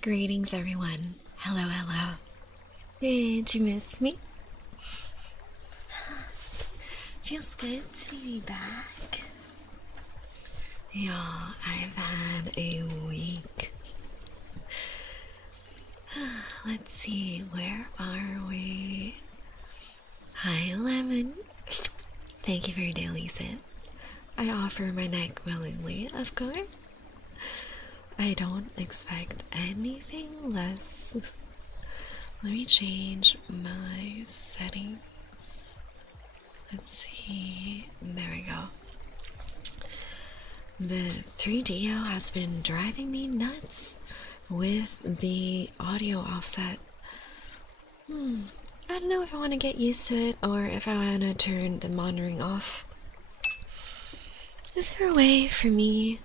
Greetings, everyone. Hello, hello. Did you miss me? Feels good to be back. Y'all, I've had a week. Let's see, where are we? Hi, Lemon. Thank you for your daily sit. I offer my neck willingly, of course. I don't expect anything less. Let me change my settings. Let's see. There we go. The 3DO has been driving me nuts with the audio offset. I don't know if I want to get used to it or if I want to turn the monitoring off. Is there a way for me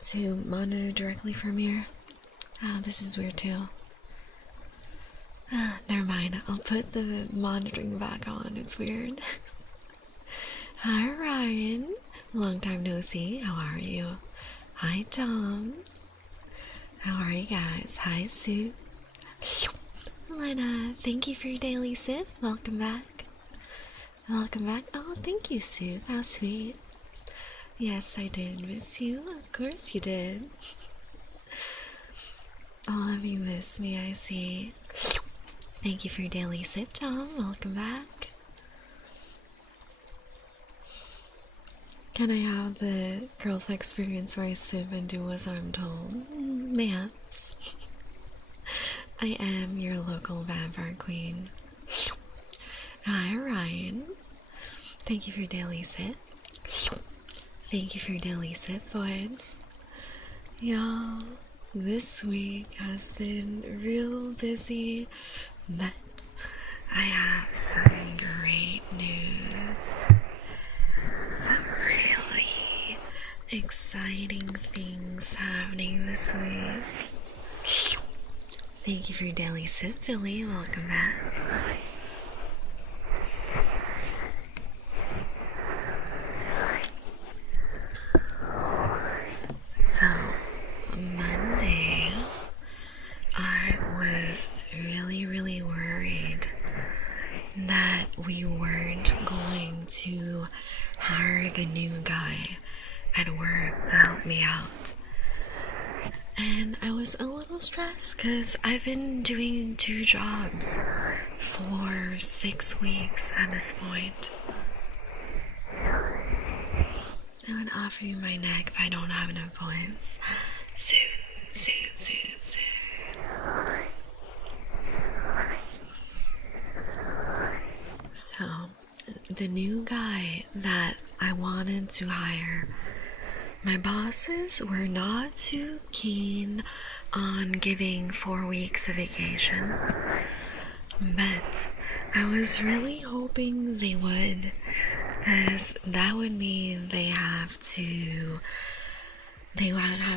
to monitor directly from here? This is weird too. Never mind, I'll put the monitoring back on. It's weird. Hi, Ryan. Long time no see. How are you? Hi, Tom. How are you guys? Hi, Sue. Lena, thank you for your daily sip. Welcome back. Welcome back. Oh, thank you, Sue. How sweet. Yes, I did miss you. Of course you did. All of you miss me, I see. Thank you for your daily sip, Tom. Welcome back. Can I have the girl experience where I sip and do as I'm told? Maps. I am your local vampire queen. Hi, Ryan. Thank you for your daily sip. Thank you for your daily sip, bud. Y'all, this week has been real busy, but I have some great news. Some really exciting things happening this week. Thank you for your daily sip, Philly. Welcome back. So, Monday, I was really worried that we weren't going to hire the new guy at work to help me out. And I was a little stressed because I've been doing 2 jobs for 6 weeks at this point. I would offer you my neck, but I don't have enough points. Soon. So, the new guy that I wanted to hire, my bosses were not too keen on giving 4 weeks of vacation, but I was really hoping they would, because that would mean they would have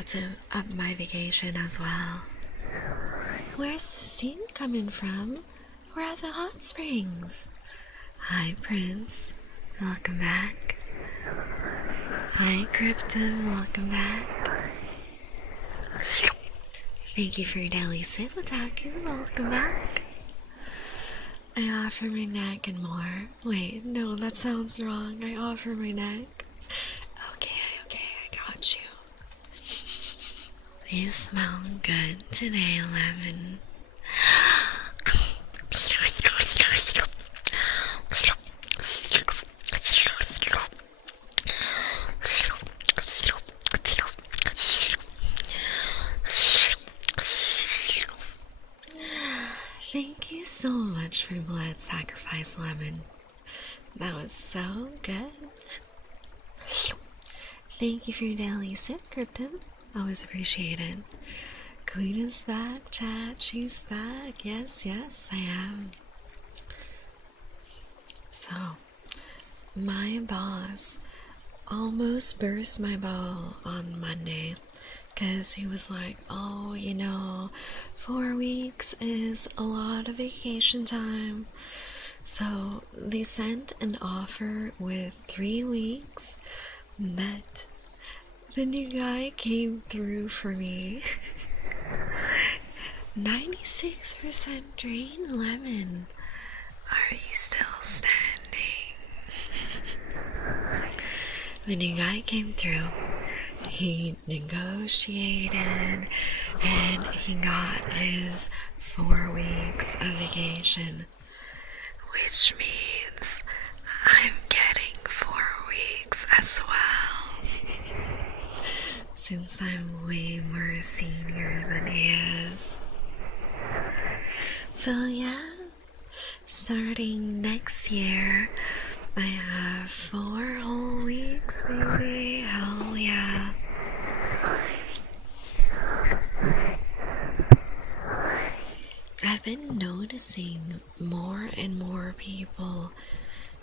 to up my vacation as well. Where's the steam coming from? We're at the hot springs. Hi, Prince. Welcome back. Hi, Krypton. Welcome back. Thank you for your daily sip, Otaku. Welcome back. I offer my neck and more. Wait, no, that sounds wrong. I offer my neck. Okay, I got you. You smell good today, Lemon. Thank you so much for blood sacrifice, Lemon. That was so good. Thank you for your daily sip, Krypton. Always appreciated. Queen is back, chat. She's back. Yes, I am. So, my boss almost burst my bubble on Monday because he was like, oh, 4 weeks is a lot of vacation time. So they sent an offer with 3 weeks, but the new guy came through for me. 96% drain, Lemon. Are you still standing? The new guy came through. He negotiated and he got his 4 weeks of vacation, which means I'm getting 4 weeks as well. Since I'm way more senior than he is. So yeah, starting next year, I have 4 whole weeks, baby. Hell yeah. I've been noticing more and more people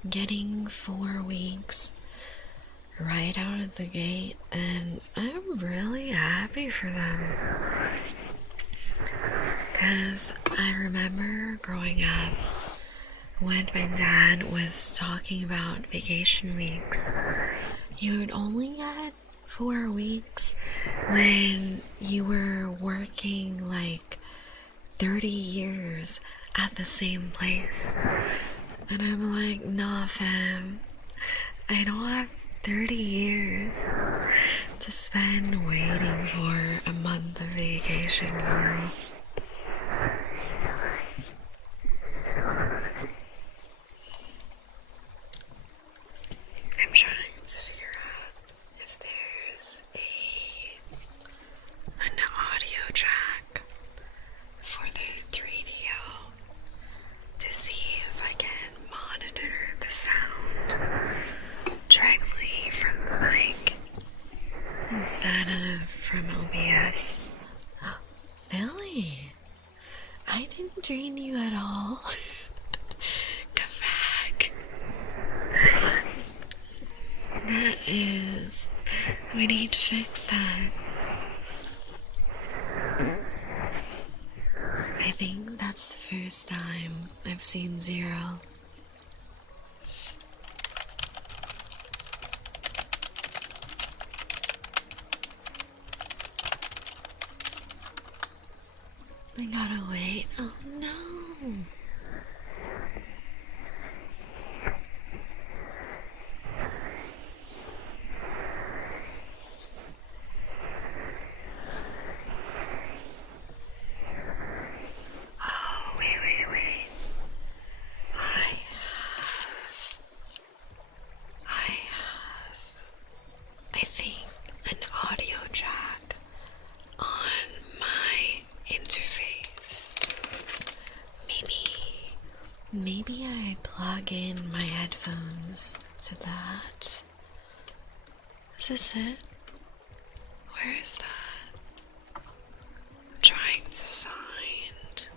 getting 4 weeks right out of the gate, and I'm really happy for them. Because I remember growing up, when my dad was talking about vacation weeks, you would only get 4 weeks when you were working like 30 years at the same place. And I'm like, nah, fam, I don't have 30 years to spend waiting for a month of vacation, girl. I'm trying to figure out if there's an audio track for the 3DO to see if I can monitor the sound directly from the mic instead of from OBS. Billy, I didn't drain you at all. Come back. That is... we need to fix that. I think that's the first time I've seen Zero. I gotta wait. Oh no! Oh, wait. I think, an audio jack on my interface. Maybe I plug in my headphones to that. Is this it? Where is that? I'm trying to find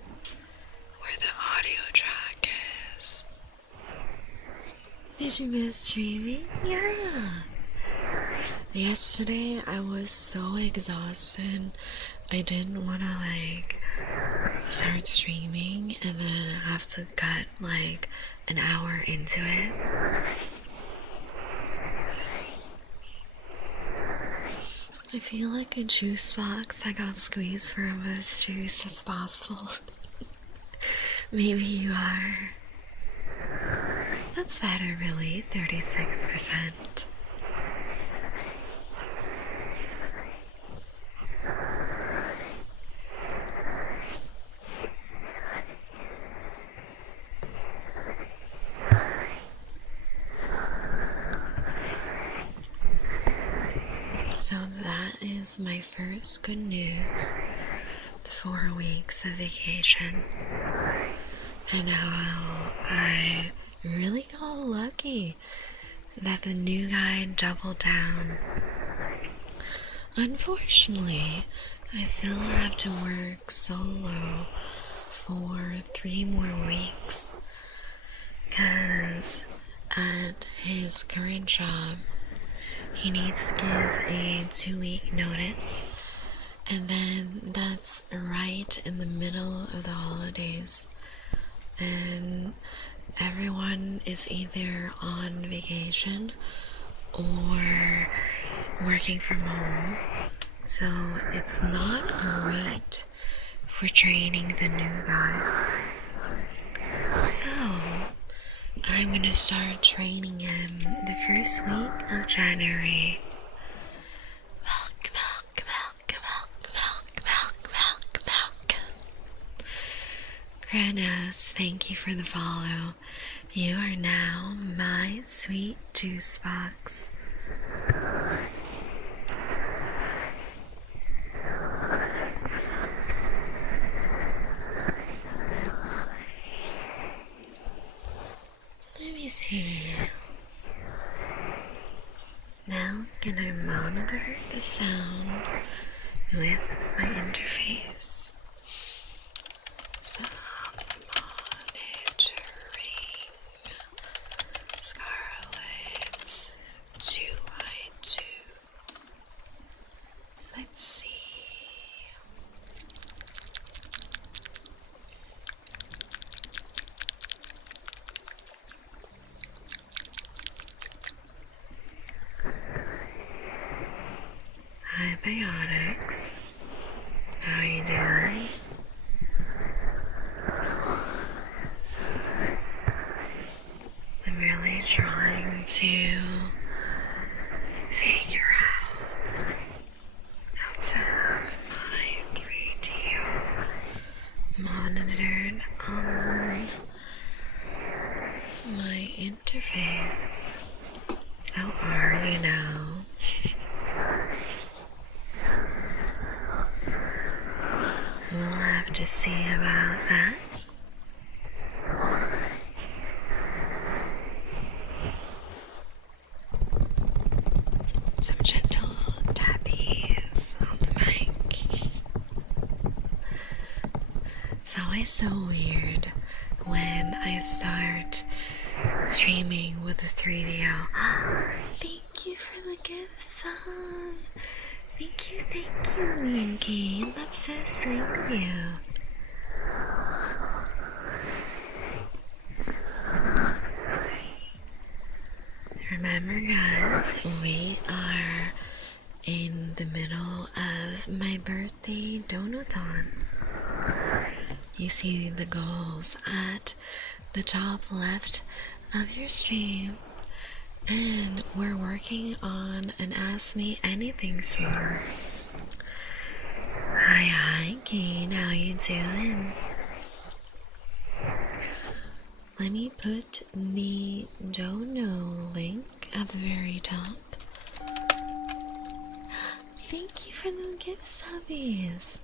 where the audio track is. Did you miss streaming? Yeah. Yesterday I was so exhausted. I didn't want to start streaming and then have to cut an hour into it. I feel like a juice box that got squeezed for as much juice as possible. Maybe you are. That's better, really. 36%. So that is my first good news. The 4 weeks of vacation. And how I really got lucky that the new guy doubled down. Unfortunately, I still have to work solo for 3 more weeks. Because at his current job, he needs to give a 2-week notice, and then that's right in the middle of the holidays, and everyone is either on vacation or working from home, so it's not great for training the new guy. So I'm gonna start training him the first week of January. Milk. Granos, thank you for the follow. You are now my sweet juice box. Let me see. Now can I monitor the sound with my interface? Sound monitoring. Scarlet 2i2. Let's see. trying to figure out how to have my 3D monitored on my interface. How are you now? We'll have to see about that. Some gentle tappies on the mic. It's always so weird when I start streaming with a 3DO. Thank you for the gift song. Thank you, Minky. That's so sweet of you. Remember, guys, we are in the middle of my birthday donathon. You see the goals at the top left of your stream, and we're working on an Ask Me Anything streamer. Hi, Kane, how you doing? Let me put the Dono link at the very top. Thank you for the gift subbies.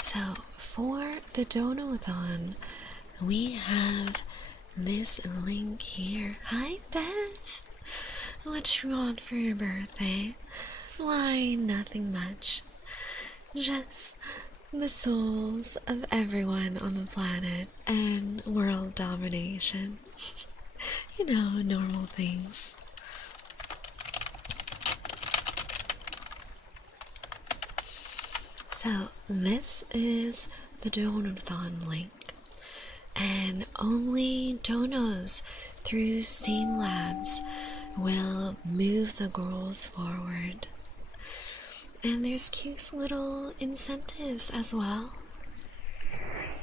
So, for the Donothon, we have this link here. Hi, Beth. What you want for your birthday? Why, nothing much. Just the souls of everyone on the planet and world domination. You know, normal things. So, this is the Donathon link, and only donos through Steam Labs will move the goals forward. And there's cute little incentives as well.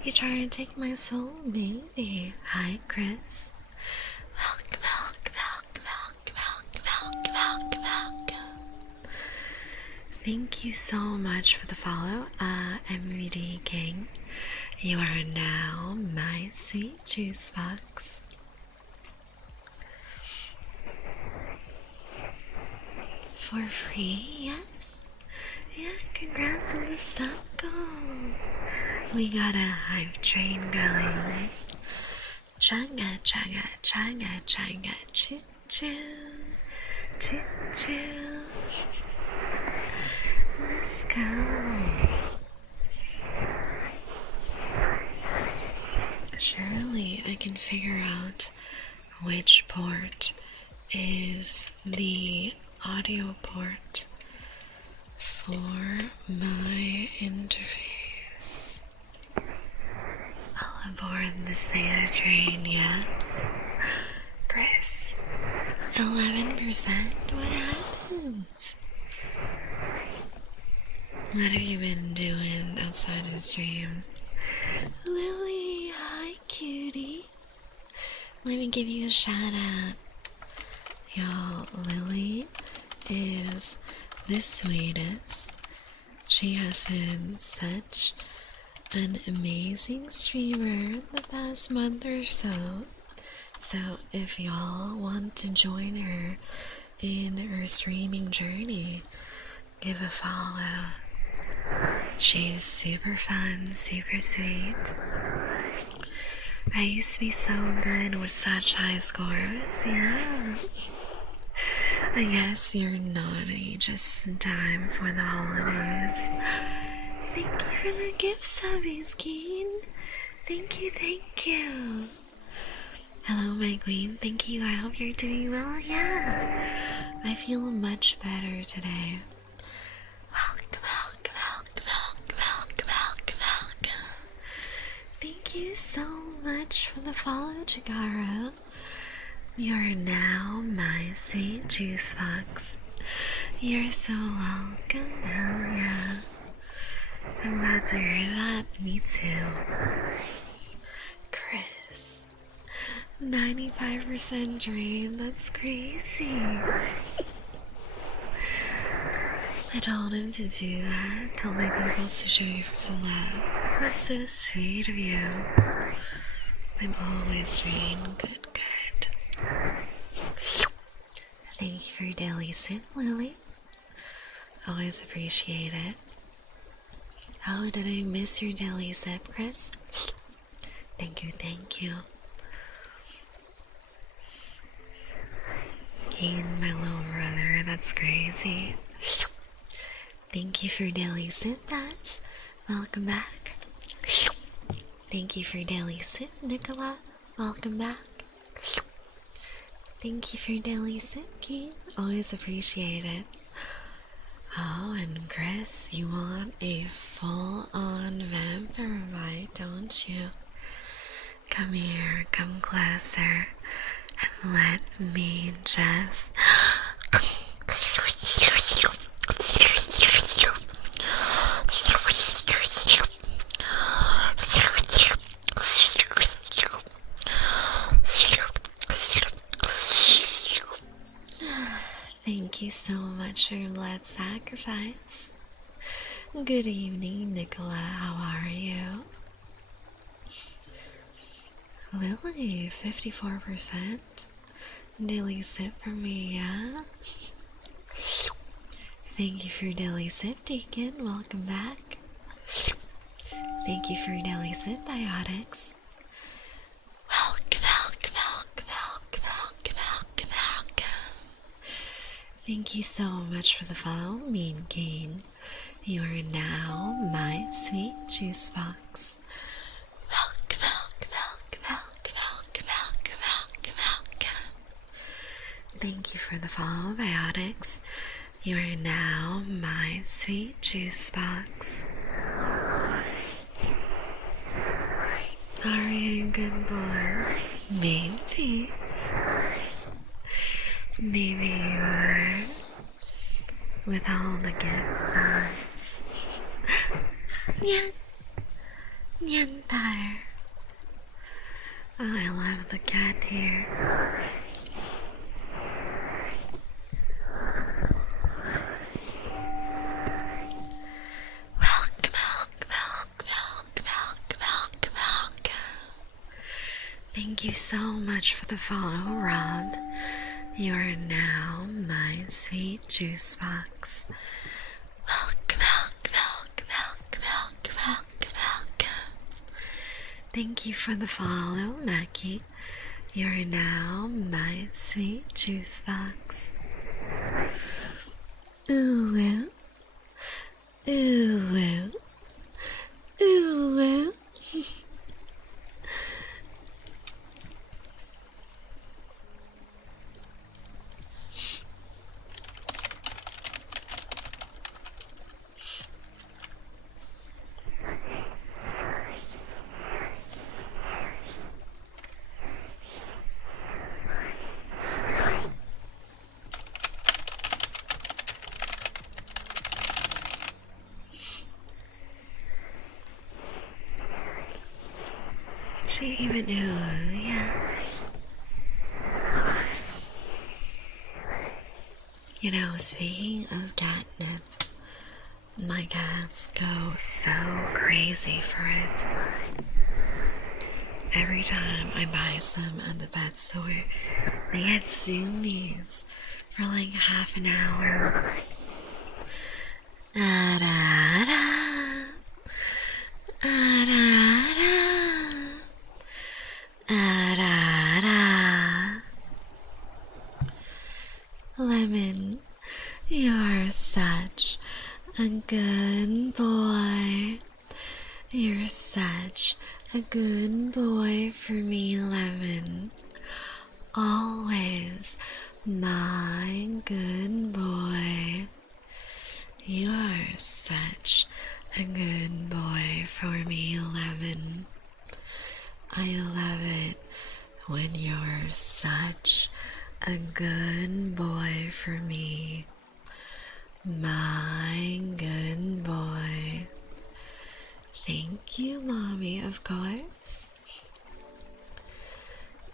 You try to take my soul, maybe. Hi, Chris. Welcome. Thank you so much for the follow, MVD King. You are now my sweet juice box. For free, yes? Yeah, congrats on the sub goal. We got a hype train going. Chugga, chugga, chugga, chugga, choo choo, choo choo. Let's go. Surely I can figure out which port is the audio port for my interface. All aboard the Santa train, yes. Chris, 11%? What happens? What have you been doing outside of the stream? Lily, hi cutie. Let me give you a shout out. Y'all, Lily is the sweetest. She has been such an amazing streamer the past month or so. So if y'all want to join her in her streaming journey, give a follow. She's super fun, super sweet. I used to be so good with such high scores, yeah. I guess you're naughty just in time for the holidays. Thank you for the gift subbies, Keen. Thank you. Hello, my queen. Thank you. I hope you're doing well. Yeah. I feel much better today. Welcome. Thank you so much for the follow, Chigaro. You're now my sweet juice box. You're so welcome. Hell yeah. I'm glad to hear that. Me too. Chris, 95% drain, that's crazy. I told him to do that, told my people to show you some love. That's so sweet of you. I'm always drained. Good, good. Thank you for your daily sip, Lily. Always appreciate it. Oh, did I miss your daily sip, Chris? Thank you, thank you. Kane, my little brother, that's crazy. Thank you for daily sip, Bats. Welcome back. Thank you for daily sip, Nicola. Welcome back. Thank you for daily sip, Kane. Always appreciate it. Oh, and Chris, you want a full-on vampire bite, don't you? Come here, come closer, and let me just... Thank you so much for your blood sacrifice. Good evening, Nicola. How are you? Lily, 54%. Daily sip for me, yeah? Thank you for your daily sip, Deacon. Welcome back. Thank you for your daily sip, Biotics. Welcome, welcome, welcome, welcome, welcome, welcome, welcome. Thank you so much for the follow, Mean Cane. You are now my sweet juice box. Welcome, welcome, welcome, welcome, welcome, welcome, welcome, welcome. Thank you for the follow, Biotics. You are now my sweet juice box. Are you a good boy? Maybe. Maybe you are. With all the gift signs. Nyan. Nyan tire. Oh, I love the cat ears. Thank you so much for the follow, Rob. You are now my sweet juice box. Welcome, welcome, welcome, welcome, welcome, welcome, welcome. Thank you for the follow, Mackie. You are now my sweet juice box. Ooh, woo. Ooh, woo. Ooh, woo. She even knew, yes. You know, speaking of catnip, my cats go so crazy for it. Every time I buy some at the pet store, they get zoomies for like half an hour. Da, da, da. Da, da, da. Da, da, da. Lemon, you're such a good boy. You're such a good boy for me, Lemon. Always my good boy. You are such a good boy for me, Lemon. I love it when you're such a good boy for me. My good boy. Thank you, Mommy, of course.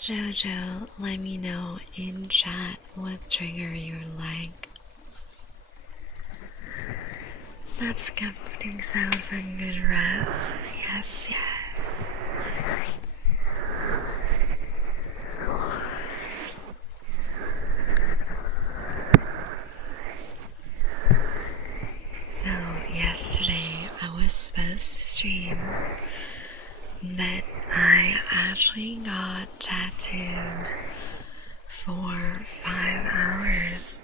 Jojo, let me know in chat what trigger you like. That's comforting sound for good rest. Yes, yes. So, yesterday I was supposed to stream, but I actually got tattooed for 5 hours.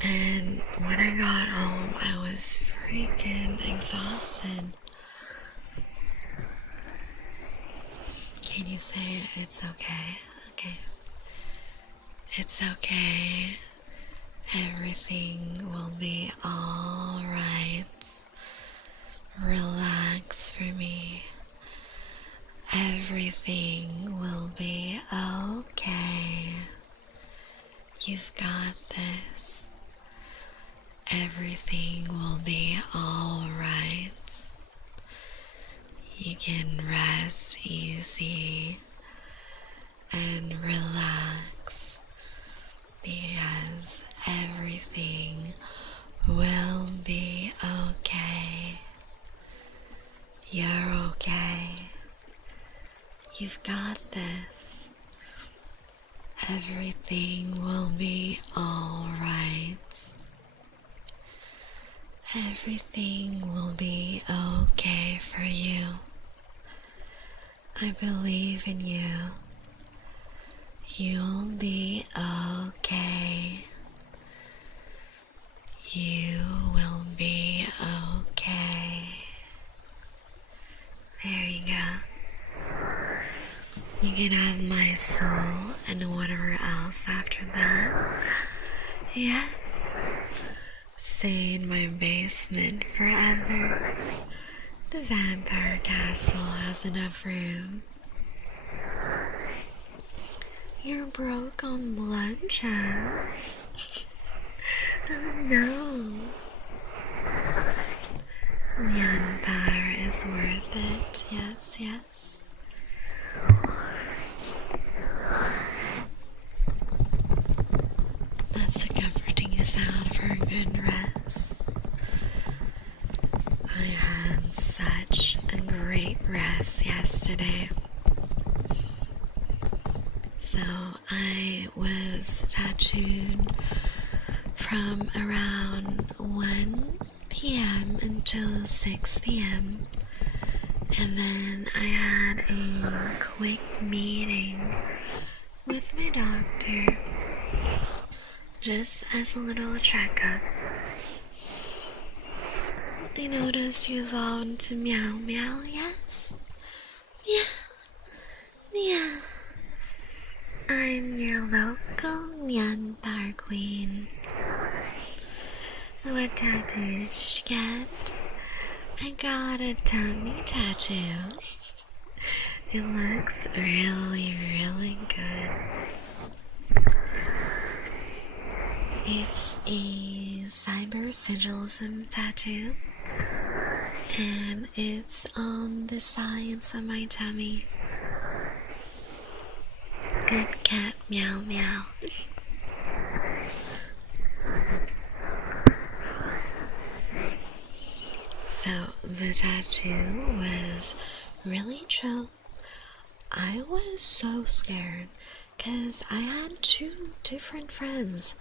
And when I got home, I was freaking exhausted. Can you say it's okay? Okay. It's okay. Everything will be alright. Relax for me. Everything will be okay. You've got this. Everything will be alright. You can rest easy and relax because everything will be okay. You're okay. You've got this. Everything will be alright. Everything will be okay for you. I believe in you. You'll be okay. You will be okay. There you go. You can have my soul and whatever else after that. Yes. Stay in my basement forever. The vampire castle has enough room. You're broke on blood checks. Oh no. The empire is worth it. Yes, yes. That's a comforting sound for a good rest. I had such a great rest yesterday. So I was tattooed from around 1 p.m. until 6 p.m. And then I had a quick meeting with my doctor just as a little checkup. They noticed you evolved to meow meow, yes? Yeah, yeah. I'm your local vampire queen. What tattoo did you get? I got a tummy tattoo. It looks really, really good. It's a cyber sigillism tattoo, and it's on the sides of my tummy. Good cat, meow meow. So the tattoo was really chill. I was so scared because I had 2 different friends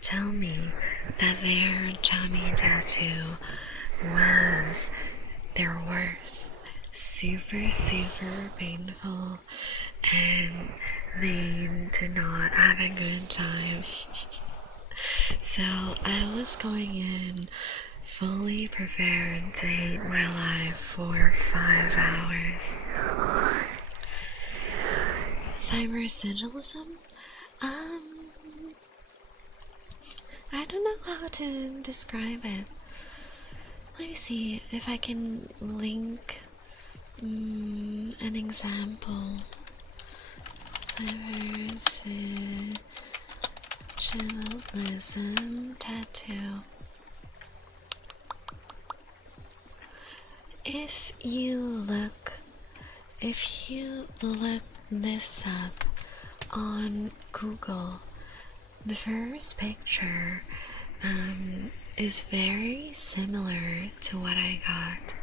tell me that their tummy tattoo was their worst. Super, super painful, and they did not have a good time. So I was going in fully prepared to hate my life for 5 hours. Cyber sigillism? I don't know how to describe it. Let me see if I can link an example. Cyber sigillism tattoo. If you look this up on Google, the first picture is very similar to what I got.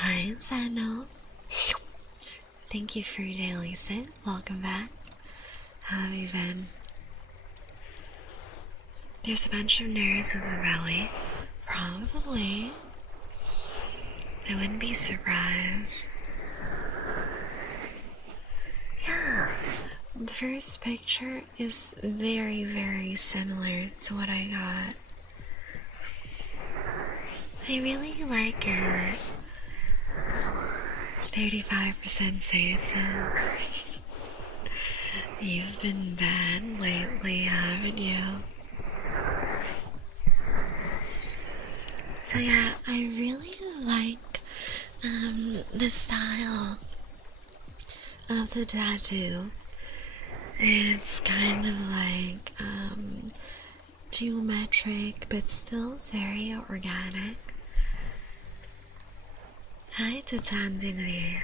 Hi, Zeno. Thank you for your daily sit. Welcome back. How have you been? There's a bunch of nerves with the belly. Probably. I wouldn't be surprised. Yeah. The first picture is very, very similar to what I got. I really like it. 35% say so. You've been bad lately, haven't you? So yeah, I really like the style of the tattoo. It's kind of like geometric, but still very organic. Hi to Tanzania.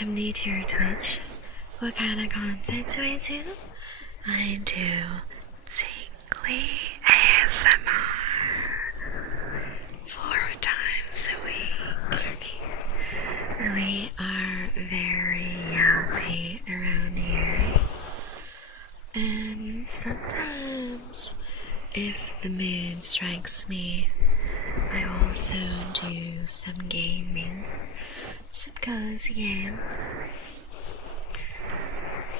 I'm new to your Twitch. What kind of content do I do? I do tingly ASMR 4 times a week. We are very happy around here. And sometimes, if the mood strikes me, I also do some gaming, some cozy games.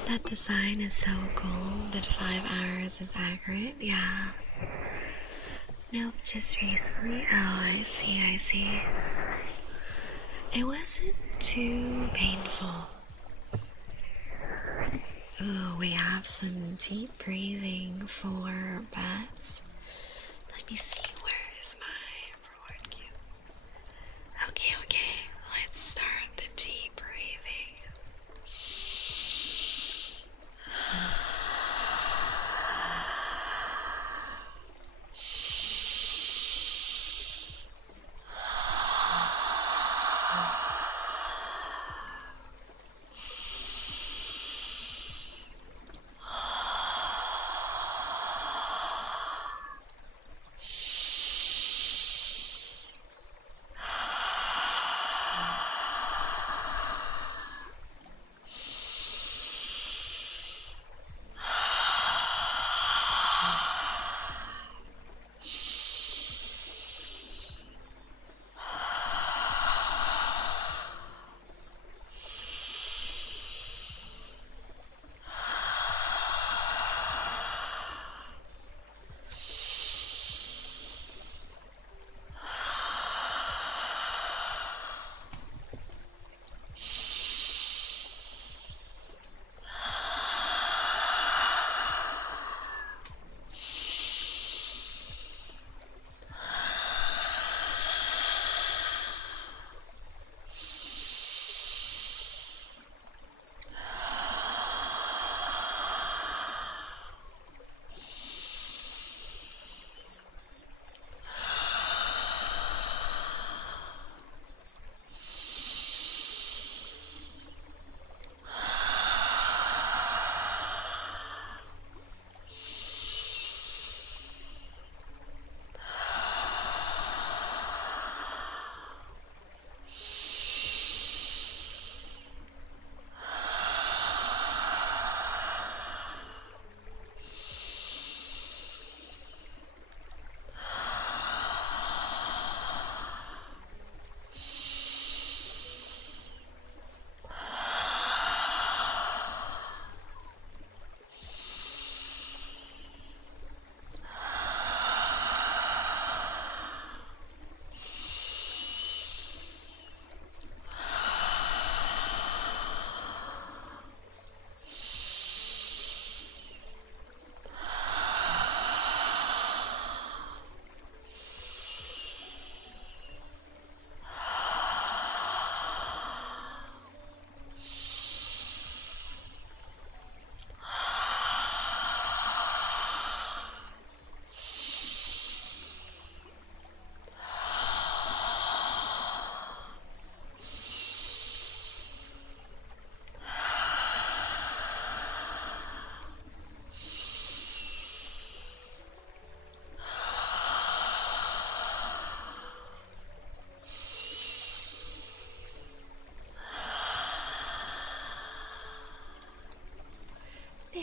That design is so cool, but 5 hours is accurate, yeah. Nope, just recently. Oh, I see. It wasn't too painful. Ooh, we have some deep breathing for bats. Let me see, where is my reward cue? Okay, let's start the deep breathing.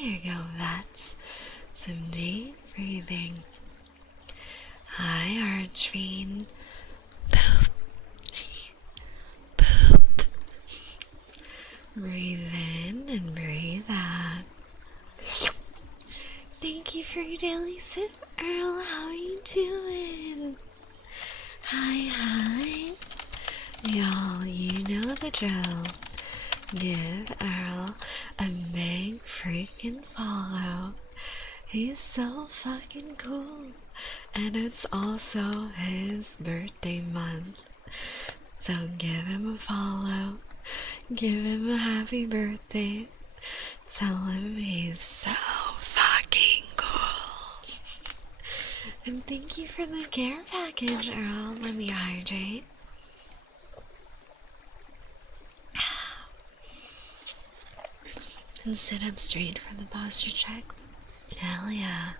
you go. That's some deep breathing. Hi, Archfiend. Boop. Boop. Breathe in and breathe out. Thank you for your daily sip, Earl. How are you doing? Hi. Y'all, you know the drill. Give Earl a big freaking follow. He's so fucking cool. And it's also his birthday month. So give him a follow. Give him a happy birthday. Tell him he's so fucking cool. And thank you for the care package, Earl. Let me hydrate. And sit up straight for the posture check. Hell yeah.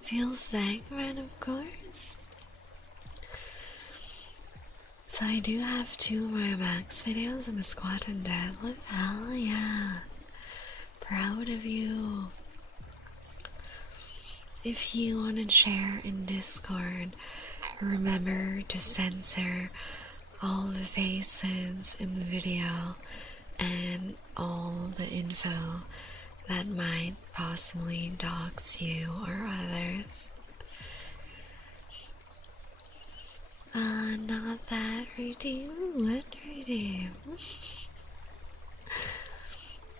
Feels sacred, of course. So I do have 2 more max videos in the squat and deadlift. Hell yeah. Proud of you. If you want to share in Discord, remember to censor all the faces in the video and all the info that might possibly dox you or others. Not that redeem. What redeem?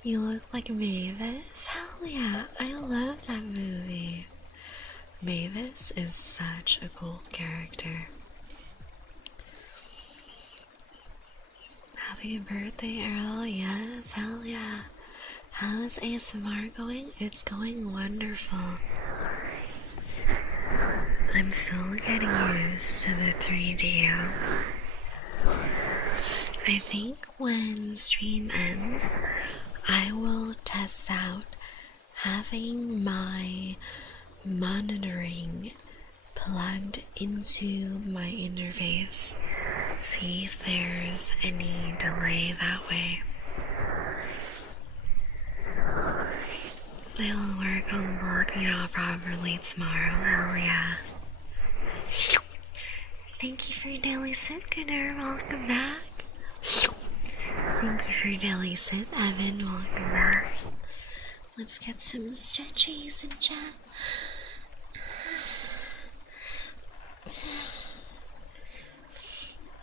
You look like Mavis? Hell yeah, I love that movie. Mavis is such a cool character. Happy birthday, Earl. Yes, hell yeah. How's ASMR going? It's going wonderful. I'm still getting used to the 3D. I think when stream ends, I will test out having my monitoring plugged into my interface. See if there's any delay that way. I will work on blocking it out properly tomorrow. Hell yeah. Thank you for your daily sip, Gooder. Welcome back. Thank you for your daily sip, Evan. Welcome back. Let's get some stretchies in chat.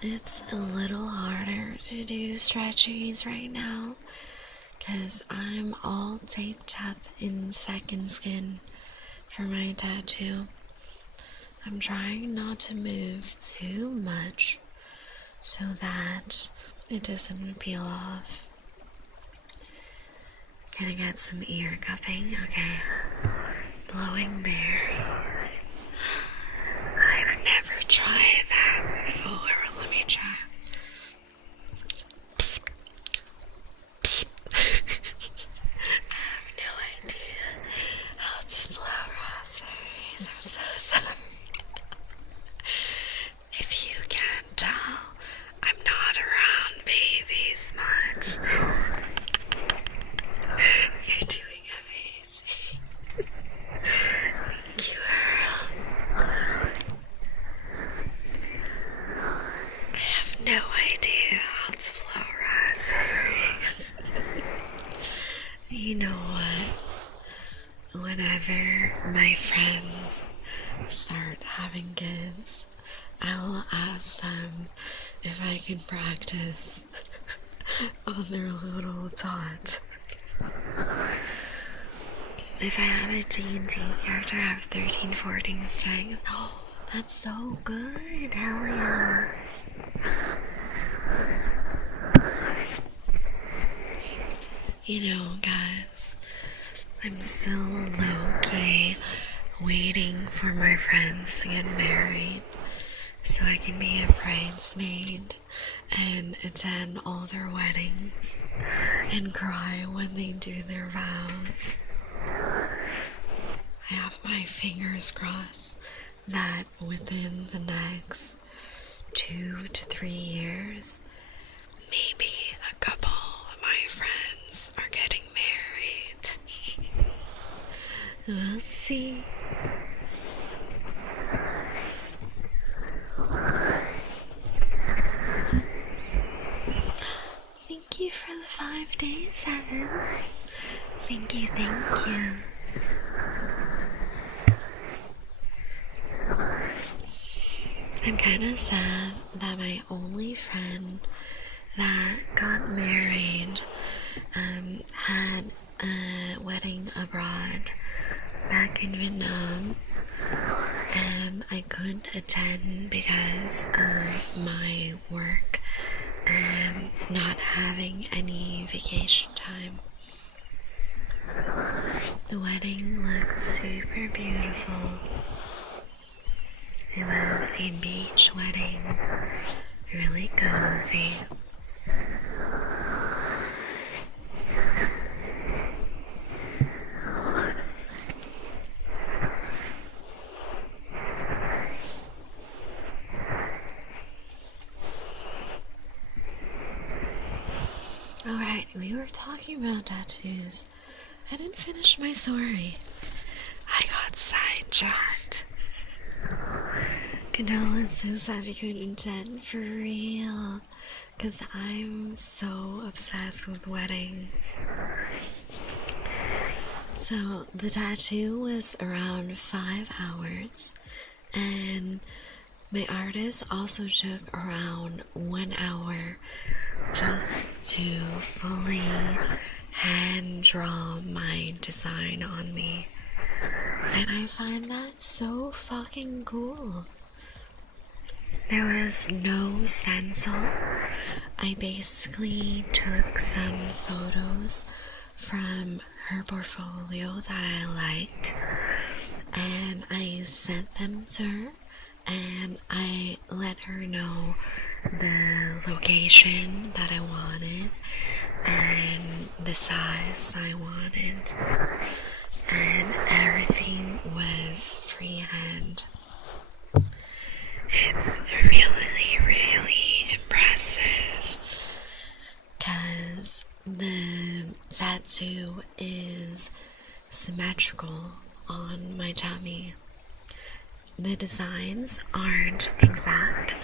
It's a little harder to do stretchies right now because I'm all taped up in second skin for my tattoo. I'm trying not to move too much so that it doesn't peel off. Gonna get some ear cupping. Okay. Blowing berries. I've never tried that before. Let me try. I have no idea how to blow raspberries. I'm so sorry. If you can't tell, I'm not around babies much. You're doing amazing. Thank you, Earl. I have no idea how to blow raspberries. You know what? Whenever my friends start having kids, I will ask them if I can practice on their little tots. If I have a D&D character, I have 13, 14 strength. Oh, that's so good. Hell yeah. You know, guys, I'm still low-key waiting for my friends to get married so I can be a bridesmaid and attend all their weddings and cry when they do their vows. I have my fingers crossed that within the next 2 to 3 years, maybe a couple of my friends are getting married. We'll see. Thank you for the 5 days, Evan. Thank you, thank you. I'm kind of sad that my only friend that got married had a wedding abroad back in Vietnam, and I couldn't attend because of my work and not having any vacation time. The wedding looked super beautiful. It was a beach wedding, really cozy. Alright, we were talking about tattoos. I didn't finish my story. I got sidetracked. Condolences that you couldn't attend for real, because I'm so obsessed with weddings. So the tattoo was around 5 hours, and my artist also took around 1 hour just to fully hand draw my design on me. And I find that so fucking cool. There was no stencil. I basically took some photos from her portfolio that I liked, and I sent them to her, and I let her know the location that I wanted and the size I wanted, and everything was freehand. It's really, really impressive because the tattoo is symmetrical on my tummy. The designs aren't exact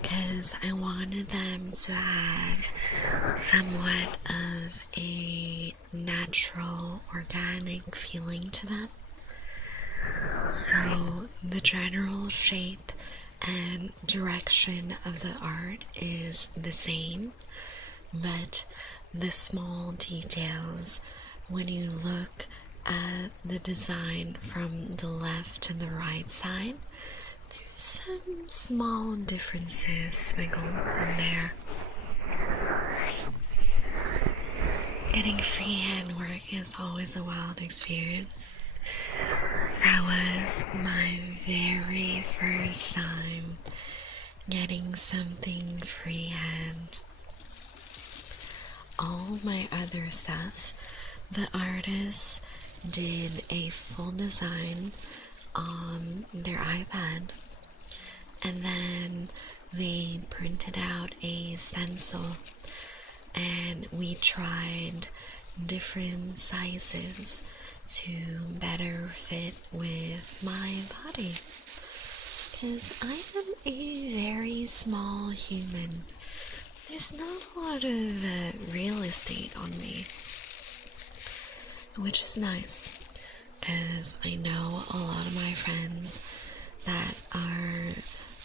because I wanted them to have somewhat of a natural, organic feeling to them. So the general shape and direction of the art is the same, but the small details, when you look at the design from the left to the right side, there's some small differences sprinkled in there. Getting freehand work is always a wild experience. That was my very first time getting something freehand. All my other stuff, the artists did a full design on their iPad, and then they printed out a stencil, and we tried different sizes to better fit with my body, because I am a very small human. There's not a lot of real estate on me, which is nice, because I know a lot of my friends that are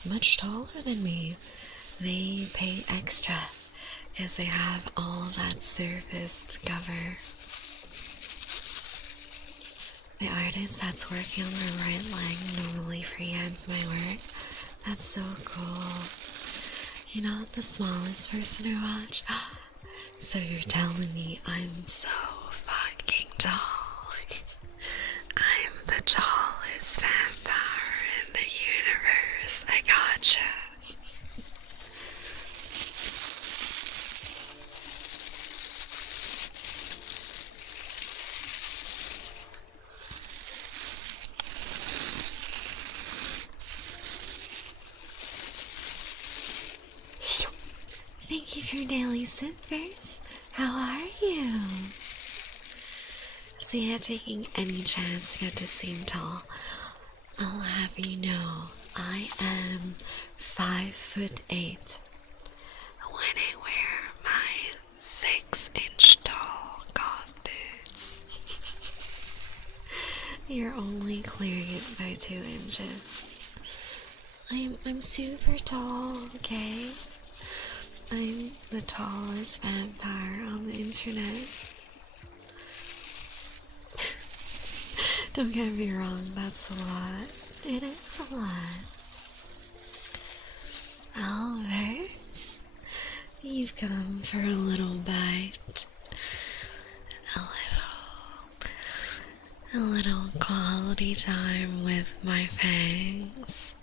much taller than me, they pay extra because they have all that surface to cover. My artist that's working on my right leg normally freehands my work. That's so cool. You're not the smallest person to watch. So you're telling me I'm so fucking tall. I'm the tallest vampire in the universe. I gotcha. Thank you for your daily sippers. How are you? honestly, at taking any chance to get to seem tall, I'll have you know I am 5'8" when I wear my 6-inch tall golf boots. You're only clearing it by 2 inches. I'm super tall, okay? I'm the tallest vampire on the internet. Don't get me wrong, that's a lot. It is a lot. Alvers, you've come for a little bite. A little quality time with my fangs.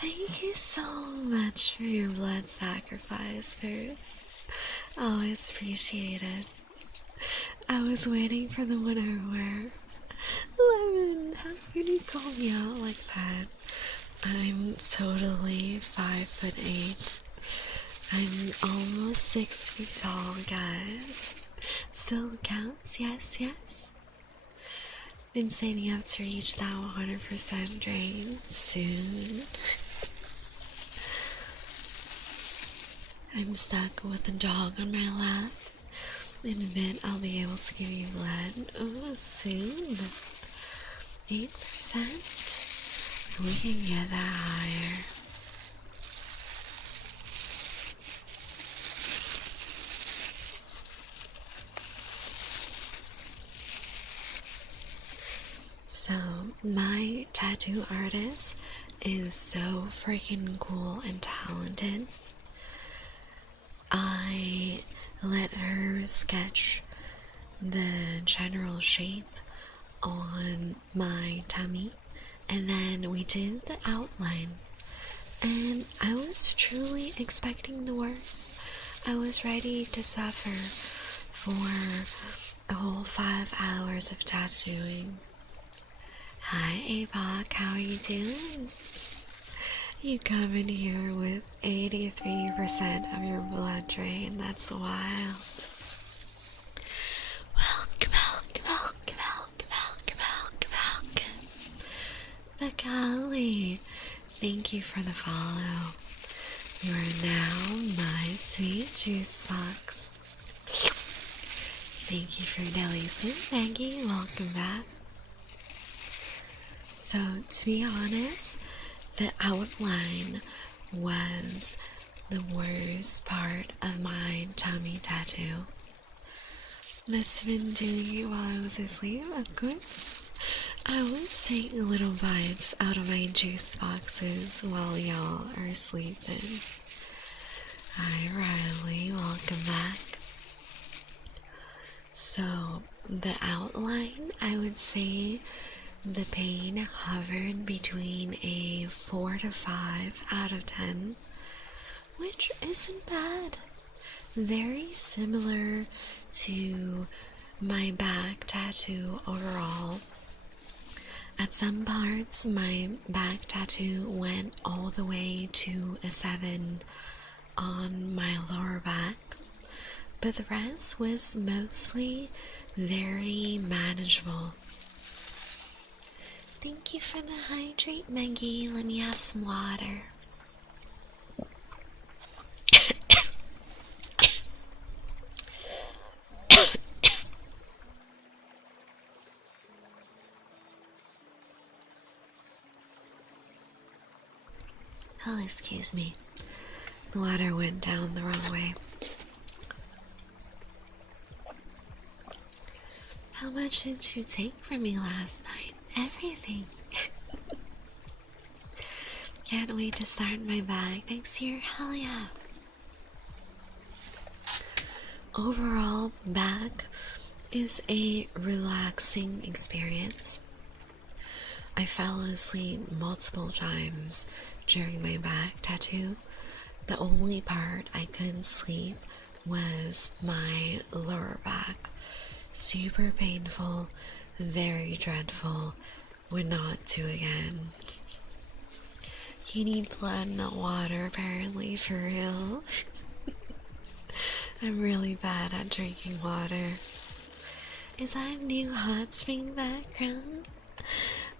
Thank you so much for your blood sacrifice, Bruce. Always appreciate it. I was waiting for the winner where, Lemon, how can you call me out like that? I'm totally 5'8". I'm almost 6 feet tall, guys. Still counts, yes, yes. Been saving up to reach that 100% drain soon. I'm stuck with a dog on my lap. In a bit, I'll be able to give you blood. Oh, soon. 8%? We can get that higher. So, my tattoo artist is so freaking cool and talented. I let her sketch the general shape on my tummy, and then we did the outline, and I was truly expecting the worst. I was ready to suffer for a whole 5 hours of tattooing. Hi APOC, how are you doing? You come in here with 83% of your blood drain. That's wild. Welcome. Macaulay, thank you for the follow. You are now my sweet juice box. Thank you for Delison. Maggie, welcome back. So, to be honest, the outline was the worst part of my tummy tattoo. Must have been doing it while I was asleep, of course. I was taking little bites out of my juice boxes while y'all are sleeping. Hi Riley, welcome back. So, the outline, I would say the pain hovered between a 4 to 5 out of 10, which isn't bad. Very similar to my back tattoo overall. At some parts, my back tattoo went all the way to a 7 on my lower back, but the rest was mostly very manageable. Thank you for the hydrate, Maggie. Let me have some water. Oh, excuse me. The water went down the wrong way. How much did you take from me last night? Everything. Can't wait to start my bag next year. Hell yeah. Overall, bag is a relaxing experience. I fell asleep multiple times during my back tattoo. The only part I couldn't sleep was my lower back. Super painful, very dreadful. Would not do again. You need blood, not water, apparently, for real. I'm really bad at drinking water. Is that a new hot spring background?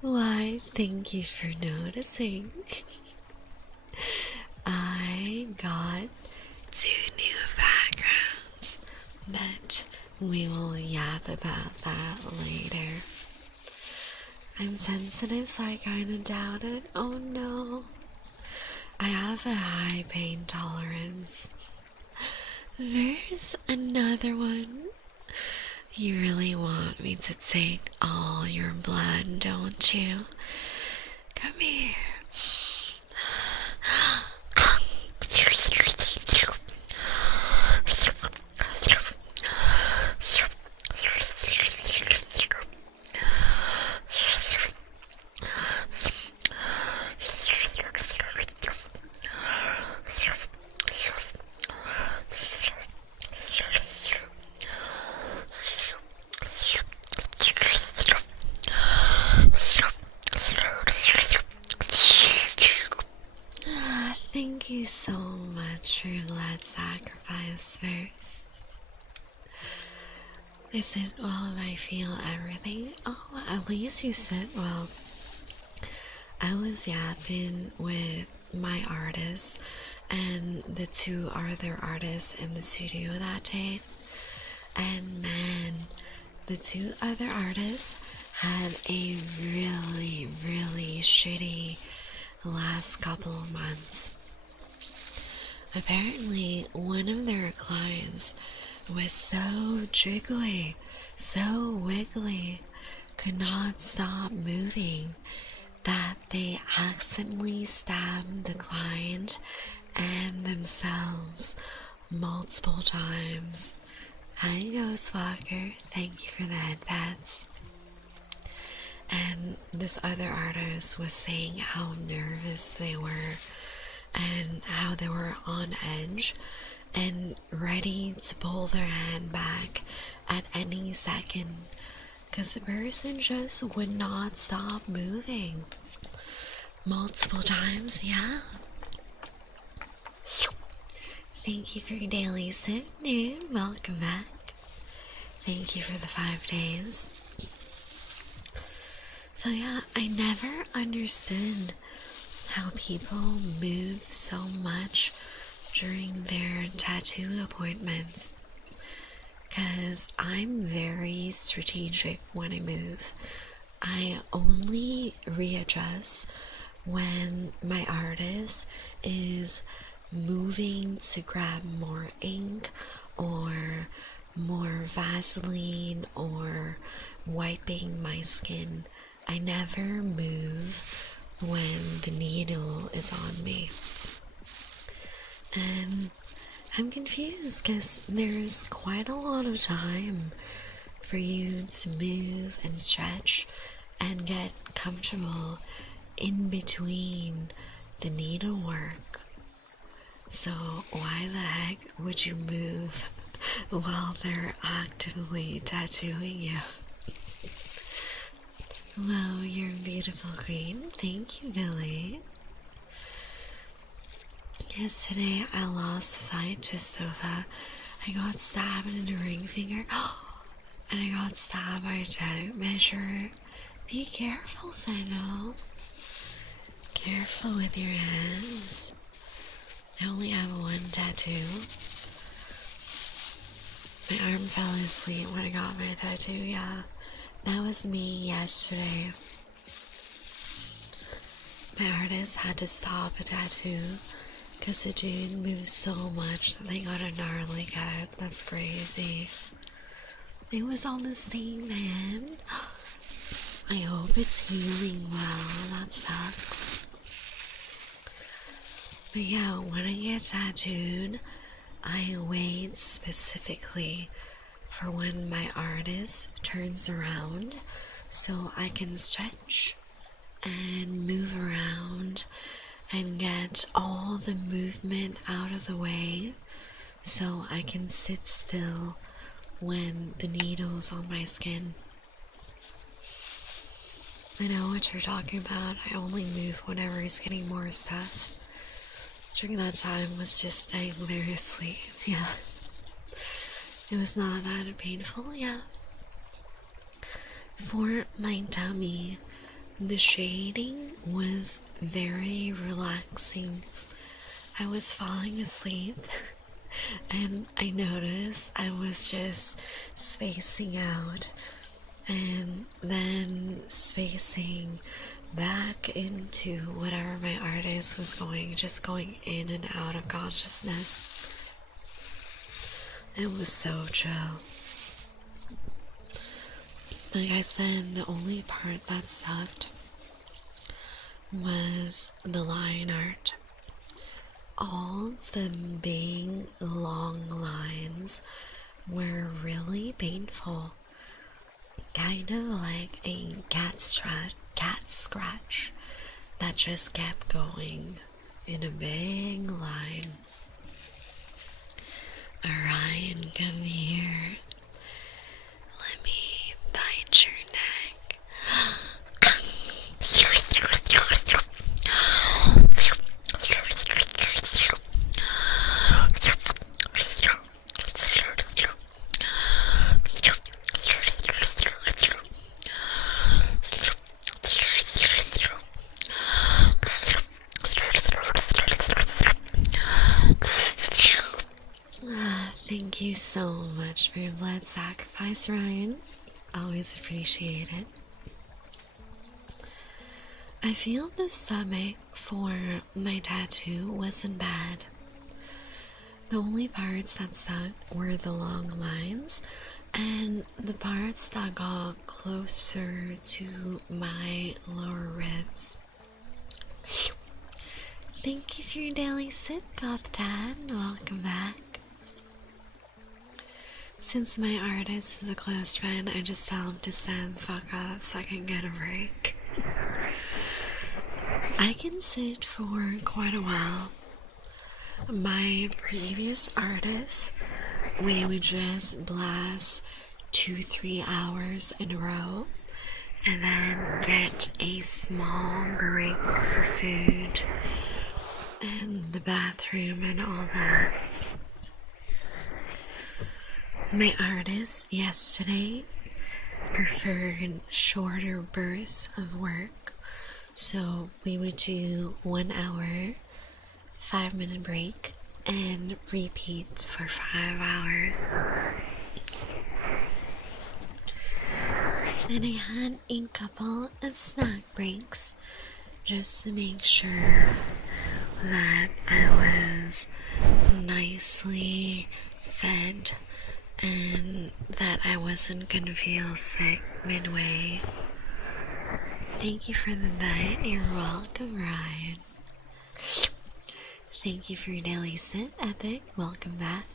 Why, thank you for noticing. I got 2 new backgrounds, but we will yap about that later. I'm sensitive, so I kinda doubt it. Oh no. I have a high pain tolerance. There's another one. You really want me to take all your blood, don't you? Come here. Thank you so much for your blood sacrifice first. I sit well if I feel everything. Oh, at least you sit well. I was yapping with my artist and the 2 other artists in the studio that day. And man, the 2 other artists had a really, really shitty last couple of months. Apparently, one of their clients was so jiggly, so wiggly, could not stop moving, that they accidentally stabbed the client and themselves multiple times. Hi, Ghostwalker. Thank you for the head pats. And this other artist was saying how nervous they were and how they were on edge and ready to pull their hand back at any second because the person just would not stop moving. Multiple times, yeah. Thank you for your daily sip, dude. Welcome back. Thank you for the 5 days. So yeah, I never understood how people move so much during their tattoo appointments, because I'm very strategic when I move. I only readjust when my artist is moving to grab more ink or more Vaseline or wiping my skin. I never move when the needle is on me. And I'm confused because there's quite a lot of time for you to move and stretch and get comfortable in between the needlework. So why the heck would you move while they're actively tattooing you? Hello, you're a beautiful queen. Thank you, Billy. Yesterday, I lost the fight to Sofa. I got stabbed in the ring finger. And I got stabbed by a tape measure. Be careful, Sano. Careful with your hands. I only have 1 tattoo. My arm fell asleep when I got my tattoo, yeah. That was me yesterday. My artist had to stop a tattoo because the dude moved so much that they got a gnarly cut. That's crazy. It was on the same hand. I hope it's healing well. That sucks. But yeah, when I get tattooed, I wait specifically for when my artist turns around so I can stretch and get all the movement out of the way so I can sit still when the needle's on my skin. I know what you're talking about. I only move whenever he's getting more stuff. During that time was just staying very asleep. Yeah. It was not that painful, yeah. For my tummy, the shading was very relaxing. I was falling asleep and I noticed I was just spacing out and then spacing back into whatever my artist was going, just going in and out of consciousness. It was so chill. Like I said, the only part that sucked was the line art. All the big long lines were really painful. Kind of like a cat scratch that just kept going in a big line. Orion, come here. Let me bite your neck. Thank you so much for your blood sacrifice, Ryan. Always appreciate it. I feel the stomach for my tattoo wasn't bad. The only parts that sucked were the long lines and the parts that got closer to my lower ribs. Thank you for your daily sip, Goth Dad. Welcome back. Since my artist is a close friend, I just tell him to stand the fuck up so I can get a break. I can sit for quite a while. My previous artist, we would just blast 2-3 hours in a row and then get a small break for food and the bathroom and all that. My artist yesterday preferred shorter bursts of work, so we would do 1 hour, 5-minute break, and repeat for 5 hours. And I had a couple of snack breaks just to make sure that I was nicely fed and that I wasn't gonna feel sick midway. Thank you for the bite. You're welcome, Ryan. Thank you for your daily sit, Epic. Welcome back.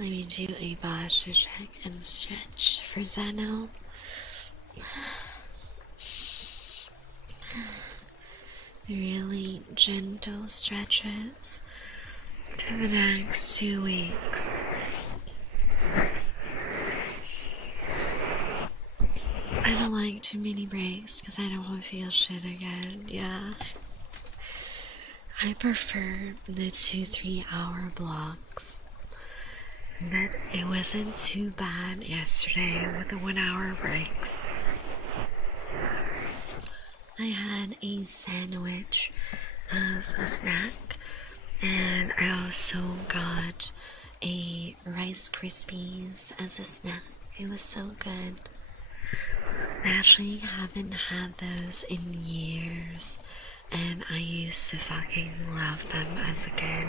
Let me do a posture check and stretch for Zeno. Really gentle stretches for the next 2 weeks. I don't like too many breaks because I don't want to feel shit again. Yeah. I prefer the 2-3 hour blocks. But it wasn't too bad yesterday with the 1 hour breaks. I had a sandwich as a snack, and I also got a Rice Krispies as a snack. It was so good. I actually haven't had those in years, and I used to fucking love them as a kid.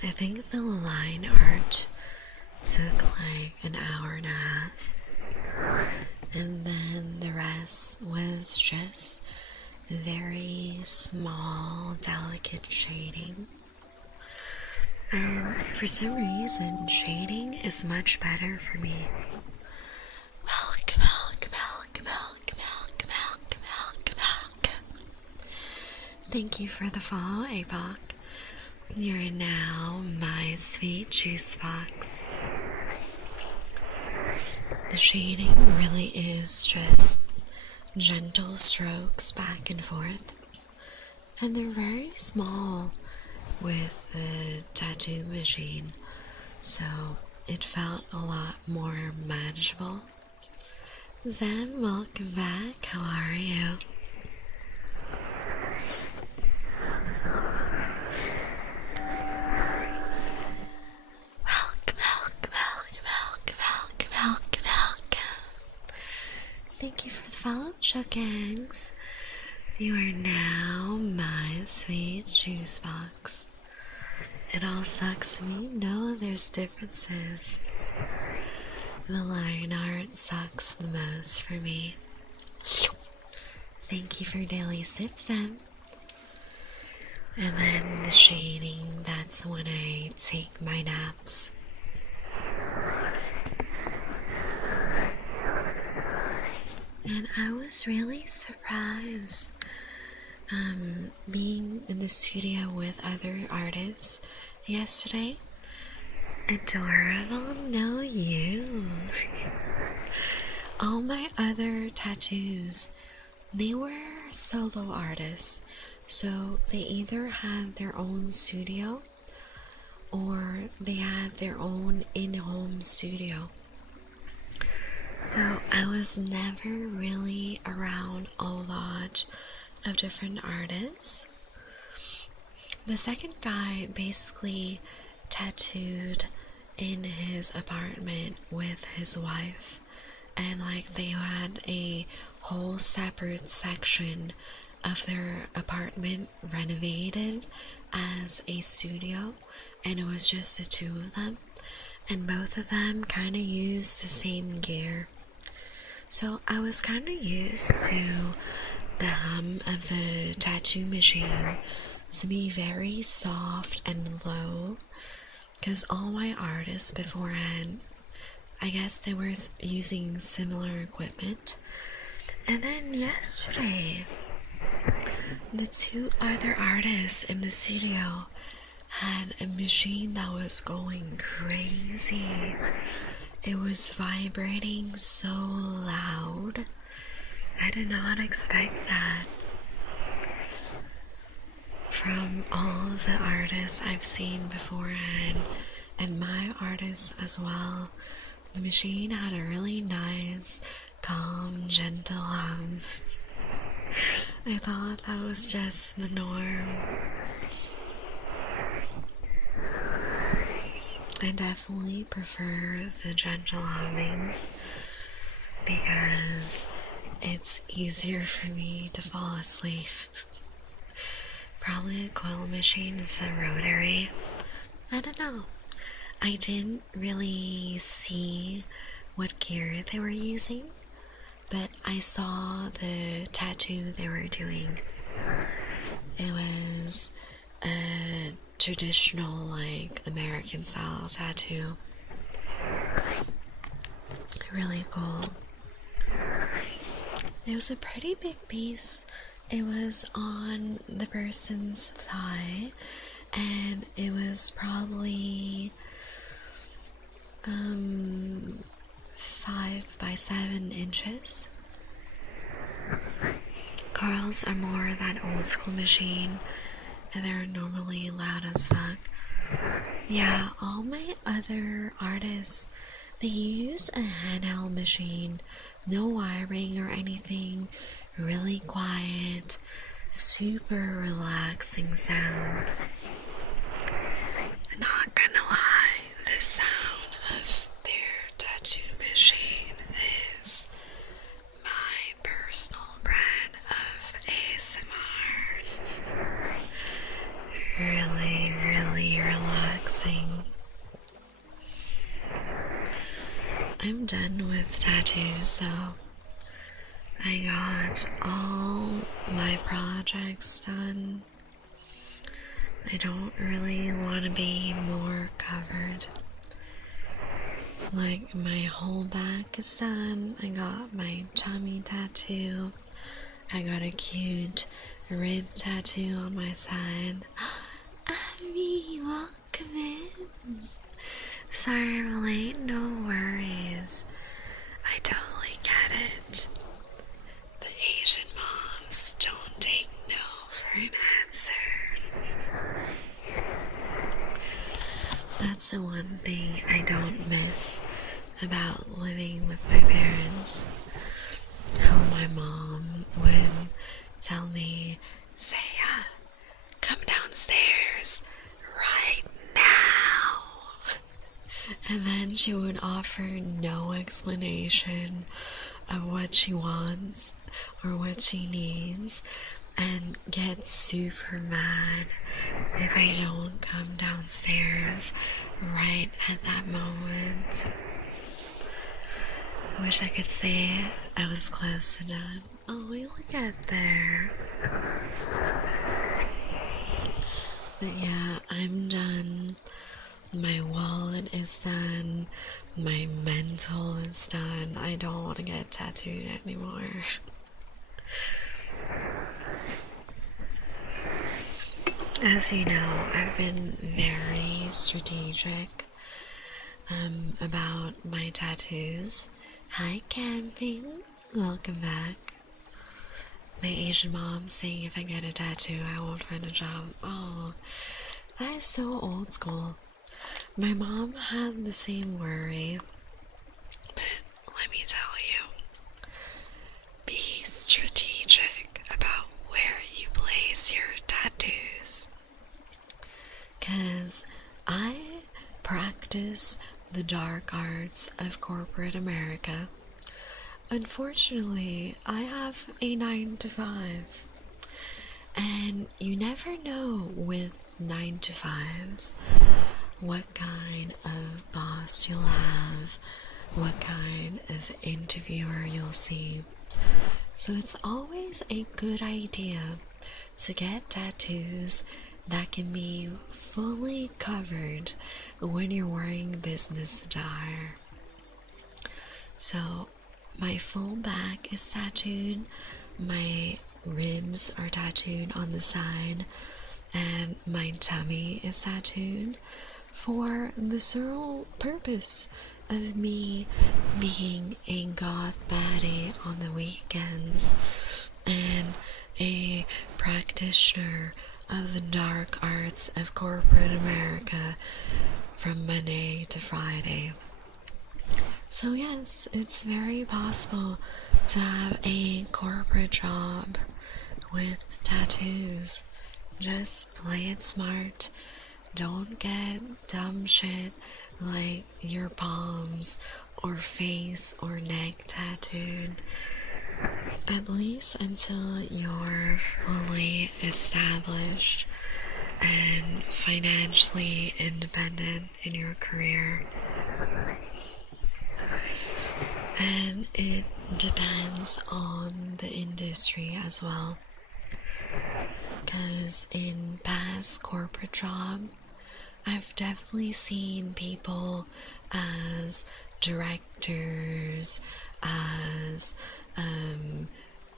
I think the line art took like an hour and a half, and then the rest was just very small, delicate shading. And for some reason, shading is much better for me. Welcome, welcome, welcome, welcome, welcome, welcome, welcome, welcome. Thank you for the follow, Abok. You're now my sweet juice box. The shading really is just gentle strokes back and forth, and they're very small with the tattoo machine, so it felt a lot more manageable. Zen, welcome back. How are you? Thank you for the follow, Chuckings. You are now my sweet juice box. It all sucks me. No, there's differences. The line art sucks the most for me. Thank you for daily sips, Em. And then the shading, that's when I take my naps. And I was really surprised being in the studio with other artists yesterday. Adorable, no you. All my other tattoos, they were solo artists. So they either had their own studio or they had their own in-home studio. So I was never really around a lot of different artists. The second guy basically tattooed in his apartment with his wife, and like they had a whole separate section of their apartment renovated as a studio, and it was just the two of them. And both of them kind of used the same gear. So I was kind of used to the hum of the tattoo machine to be very soft and low, because all my artists beforehand, I guess they were using similar equipment. And then yesterday, the two other artists in the studio had a machine that was going crazy. It was vibrating so loud. I did not expect that from all the artists I've seen beforehand, and my artists as well. The machine had a really nice, calm, gentle hum. I thought that was just the norm. I definitely prefer the gentle humming because it's easier for me to fall asleep. Probably a coil machine is a rotary. I don't know. I didn't really see what gear they were using, but I saw the tattoo they were doing. It was a traditional, like, American style tattoo. Really cool. It was a pretty big piece. It was on the person's thigh, and it was probably 5 by 7 inches. Carls are more that old school machine, and they're normally loud as fuck. Yeah, all my other artists, they use a handheld machine, no wiring or anything, really quiet, super relaxing sound. Not gonna lie, the sound of their tattoo machine is my personal brand of ASMR. Really, really relaxing. I'm done with tattoos, so I got all my projects done. I don't really want to be more covered. Like, my whole back is done. I got my tummy tattoo. I got a cute rib tattoo on my side. Abby, welcome in. Sorry I'm late, no worries. I totally get it. The Asian moms don't take no for an answer. That's the one thing I don't miss about living with my parents. How my mom would tell me, Saya, come downstairs right now. And then she would offer no explanation of what she wants or what she needs, and get super mad if I don't come downstairs right at that moment. I wish I could say I was close enough. Oh, we'll get there. But yeah, I'm done. My wallet is done. My mental is done. I don't want to get tattooed anymore. As you know, I've been very strategic about my tattoos. Hi, camping. Welcome back. My Asian mom saying if I get a tattoo, I won't find a job. Oh, that is so old school. My mom had the same worry, but let me tell you, be strategic about where you place your tattoos. 'Cause I practice the dark arts of corporate America. Unfortunately, I have a 9 to 5. And you never know with 9 to 5s what kind of boss you'll have, what kind of interviewer you'll see. So it's always a good idea to get tattoos that can be fully covered when you're wearing business attire. So my full back is tattooed, my ribs are tattooed on the side, and my tummy is tattooed for the sole purpose of me being a goth baddie on the weekends and a practitioner of the dark arts of corporate America from Monday to Friday. So yes, it's very possible to have a corporate job with tattoos. Just play it smart. Don't get dumb shit like your palms or face or neck tattooed. At least until you're fully established and financially independent in your career. And it depends on the industry as well. Because in past corporate job, I've definitely seen people as directors, as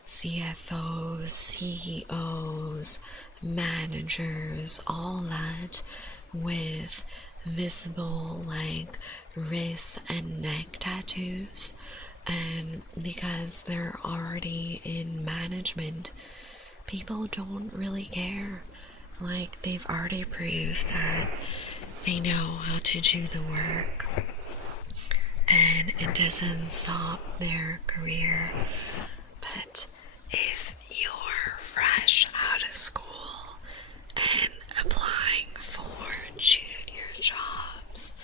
CFOs, CEOs, managers, all that with visible like wrist and neck tattoos, and because they're already in management, people don't really care. Like, they've already proved that they know how to do the work, and it doesn't stop their career. But if you're fresh out of school and applying for junior jobs,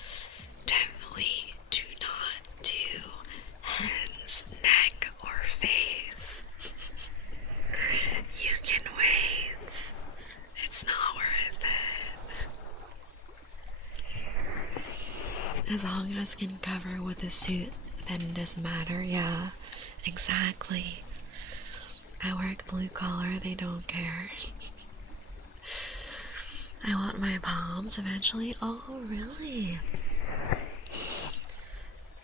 definitely do not do hands, neck, or face. You can wait. It's not worth it. As long as can cover with a suit then it doesn't matter. Yeah, exactly. I work blue collar, they don't care. I want my palms eventually. Oh, really?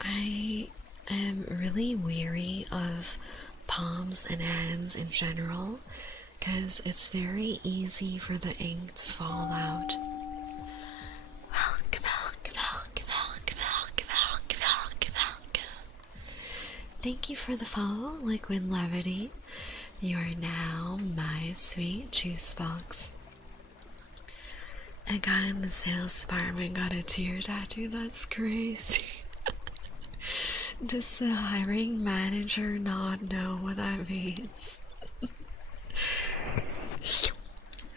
I am really weary of palms and hands in general because it's very easy for the ink to fall out. Welcome. Thank you for the follow, Liquid Levity. You are now my sweet juice box. A guy in the sales department got a tear tattoo. That's crazy. Does the hiring manager not know what that means?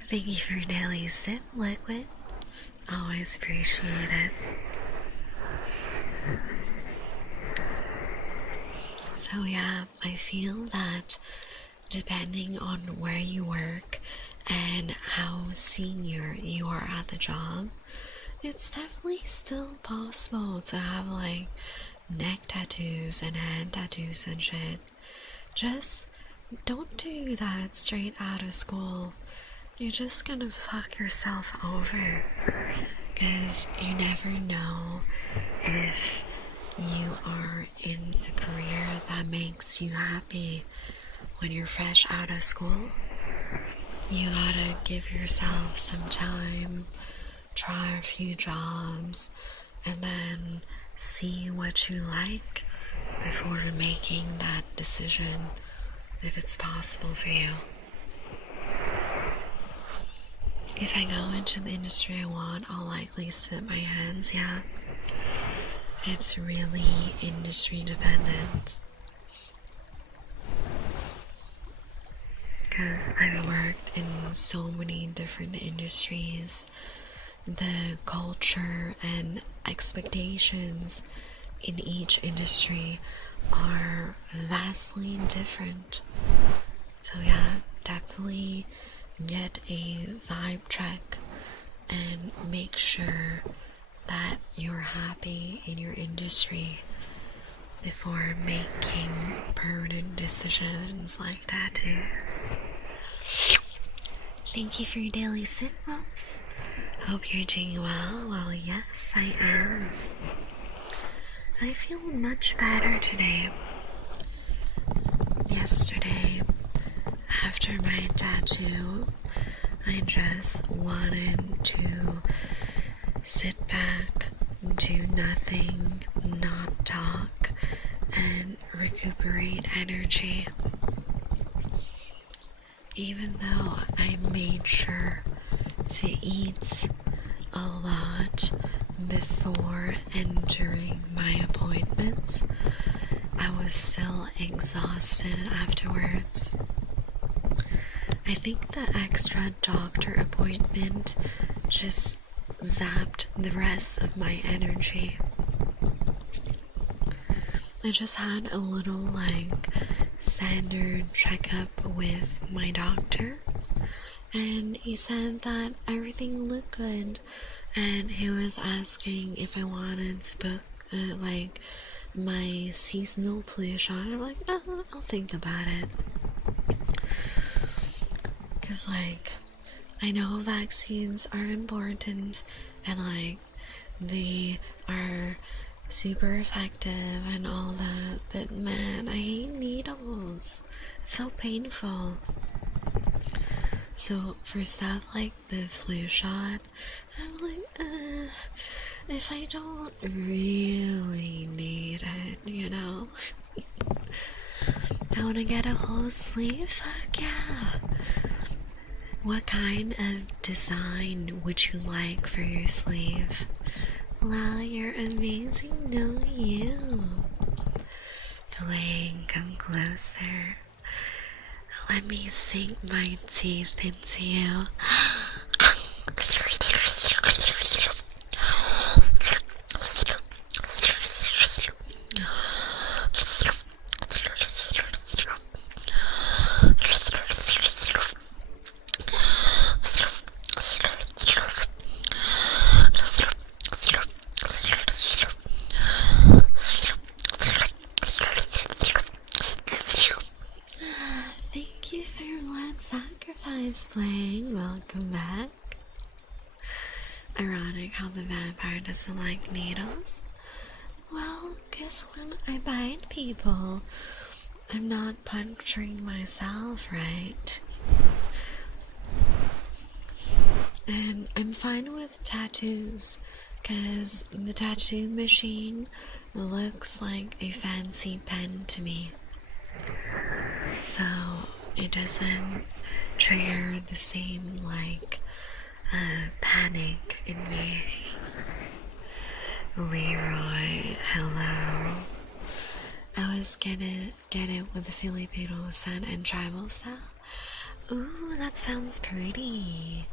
Thank you for daily sip, Liquid. Always appreciate it. So yeah, I feel that depending on where you work and how senior you are at the job, it's definitely still possible to have like neck tattoos and hand tattoos and shit. Just don't do that straight out of school. You're just gonna fuck yourself over, because you never know if you are in a career that makes you happy when you're fresh out of school. You gotta give yourself some time, try a few jobs, and then see what you like before making that decision if it's possible for you. If I go into the industry I want, I'll likely sit my hands, yeah. It's really industry dependent. Because I've worked in so many different industries, the culture and expectations in each industry are vastly different. So yeah, definitely get a vibe check and make sure that you're happy in your industry before making permanent decisions like tattoos. Thank you for your daily sit ups. Hope you're doing well. Well, yes, I am. I feel much better today. Yesterday, after my tattoo, I just wanted to sit back, do nothing, not talk, and recuperate energy. Even though I made sure to eat a lot before and during my appointments, I was still exhausted afterwards. I think the extra doctor appointment just zapped the rest of my energy. I just had a little like standard checkup with my doctor, and he said that everything looked good, and he was asking if I wanted to book like my seasonal flu shot. I'm like, oh, I'll think about it, because like I know vaccines are important and like they are super effective and all that, but man, I hate needles. It's so painful. So for stuff like the flu shot, I'm like, if I don't really need it, you know, I want to get a whole sleeve. Fuck yeah. What kind of design would you like for your sleeve? Wow, you're amazing, no you. Blaine, come closer. Let me sink my teeth into you. ironic how the vampire doesn't like needles. Well, guess when I bite people, I'm not puncturing myself, right? And I'm fine with tattoos, because the tattoo machine looks like a fancy pen to me. So it doesn't trigger the same, like, panic in me. Leroy, hello. I was gonna get it with the Filipino sun and tribal style. Ooh, that sounds pretty.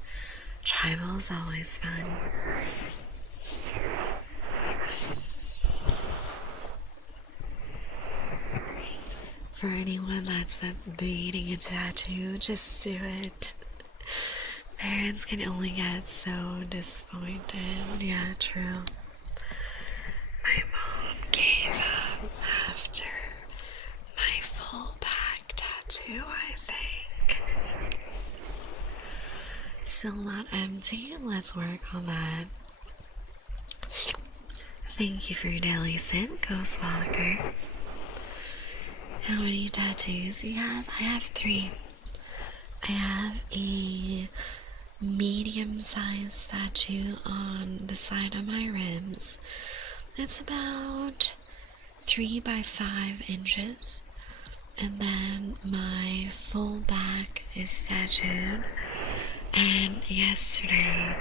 Tribal's always fun. For anyone that's beating a tattoo, just do it. Parents can only get so disappointed. Yeah, true. My mom gave up after my full back tattoo, I think. Still not empty? Let's work on that. Thank you for your daily sip, Ghost Walker. How many tattoos do you have? I have 3. I have a medium-sized tattoo on the side of my ribs. It's about 3 by 5 inches. And then my full back is tattooed. And yesterday,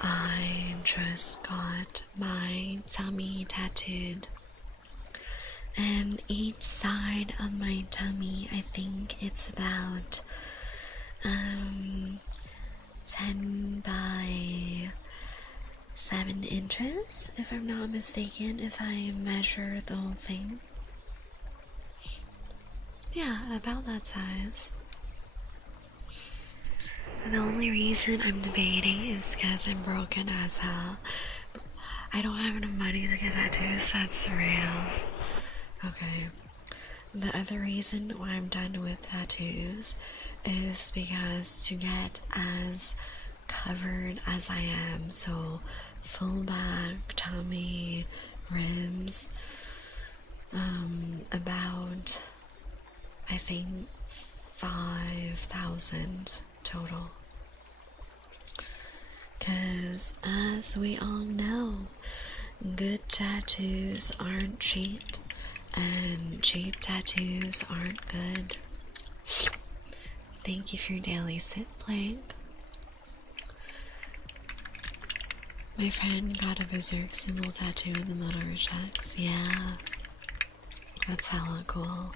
I just got my tummy tattooed. And each side of my tummy, I think it's about 10 by 7 inches, if I'm not mistaken, if I measure the whole thing. Yeah, about that size. The only reason I'm debating is because I'm broken as hell. I don't have enough money to get tattoos, that's real. Okay. The other reason why I'm done with tattoos is because to get as covered as I am, so full back, tummy, ribs, about, I think, 5,000 total. Because as we all know, good tattoos aren't cheap, and cheap tattoos aren't good. Thank you for your daily sip, Blank. My friend got a berserk symbol tattoo in the middle of her chest. Yeah, that's hella cool.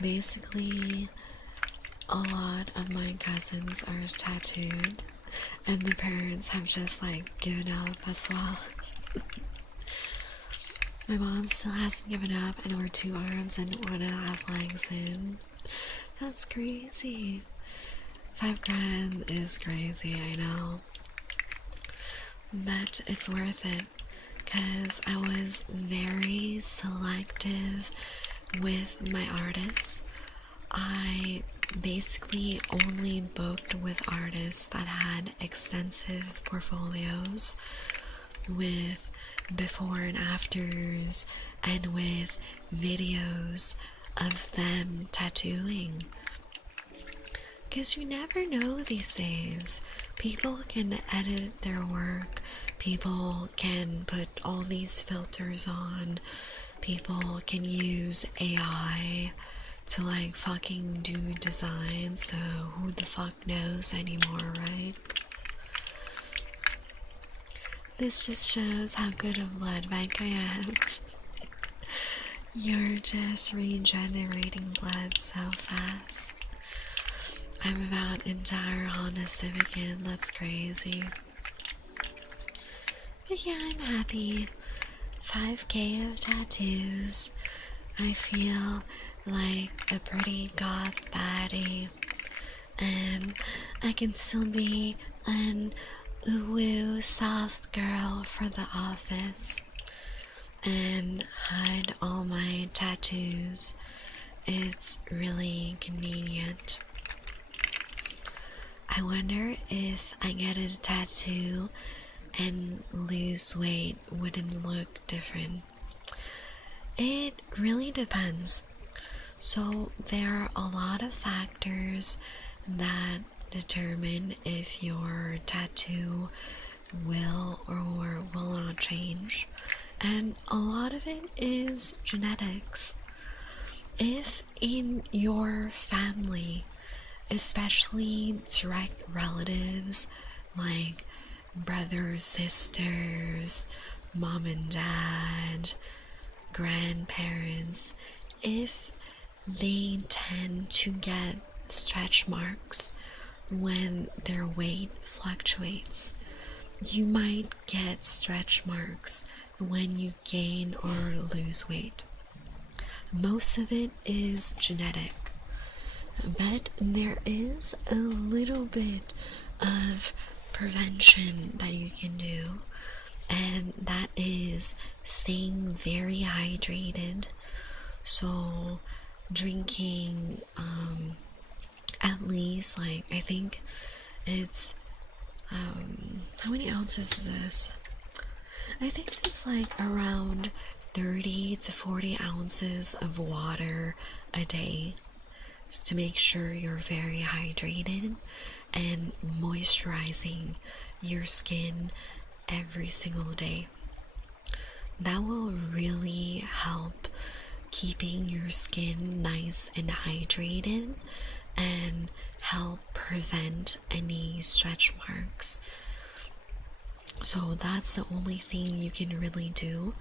Basically, a lot of my cousins are tattooed, and the parents have just like given up as well. My mom still hasn't given up, and we're 2 arms and 1.5 legs in. That's crazy. 5 grand is crazy, I know. But it's worth it, because I was very selective with my artists. I basically only booked with artists that had extensive portfolios with before and afters and with videos of them tattooing. Because you never know these days. People can edit their work, people can put all these filters on, people can use AI to like fucking do designs, so who the fuck knows anymore, right? This just shows how good of blood bank I am. You're just regenerating blood so fast. I'm about entire Honda Civic in, that's crazy. But yeah, I'm happy. 5K of tattoos. I feel like a pretty goth baddie. And I can still be an ooh soft girl for the office. And hide all my tattoos. It's really convenient. I wonder if I get a tattoo and lose weight, would it look different? It really depends. So there are a lot of factors that determine if your tattoo will or will not change, and a lot of it is genetics. If in your family, especially direct relatives like brothers, sisters, mom and dad, grandparents, if they tend to get stretch marks when their weight fluctuates, you might get stretch marks when you gain or lose weight. Most of it is genetic, but there is a little bit of prevention that you can do, and that is staying very hydrated. So drinking at least, like, I think it's how many ounces is this? I think it's like around 30 to 40 ounces of water a day to make sure you're very hydrated and moisturizing your skin every single day. That will really help keeping your skin nice and hydrated and help prevent any stretch marks. So that's the only thing you can really do.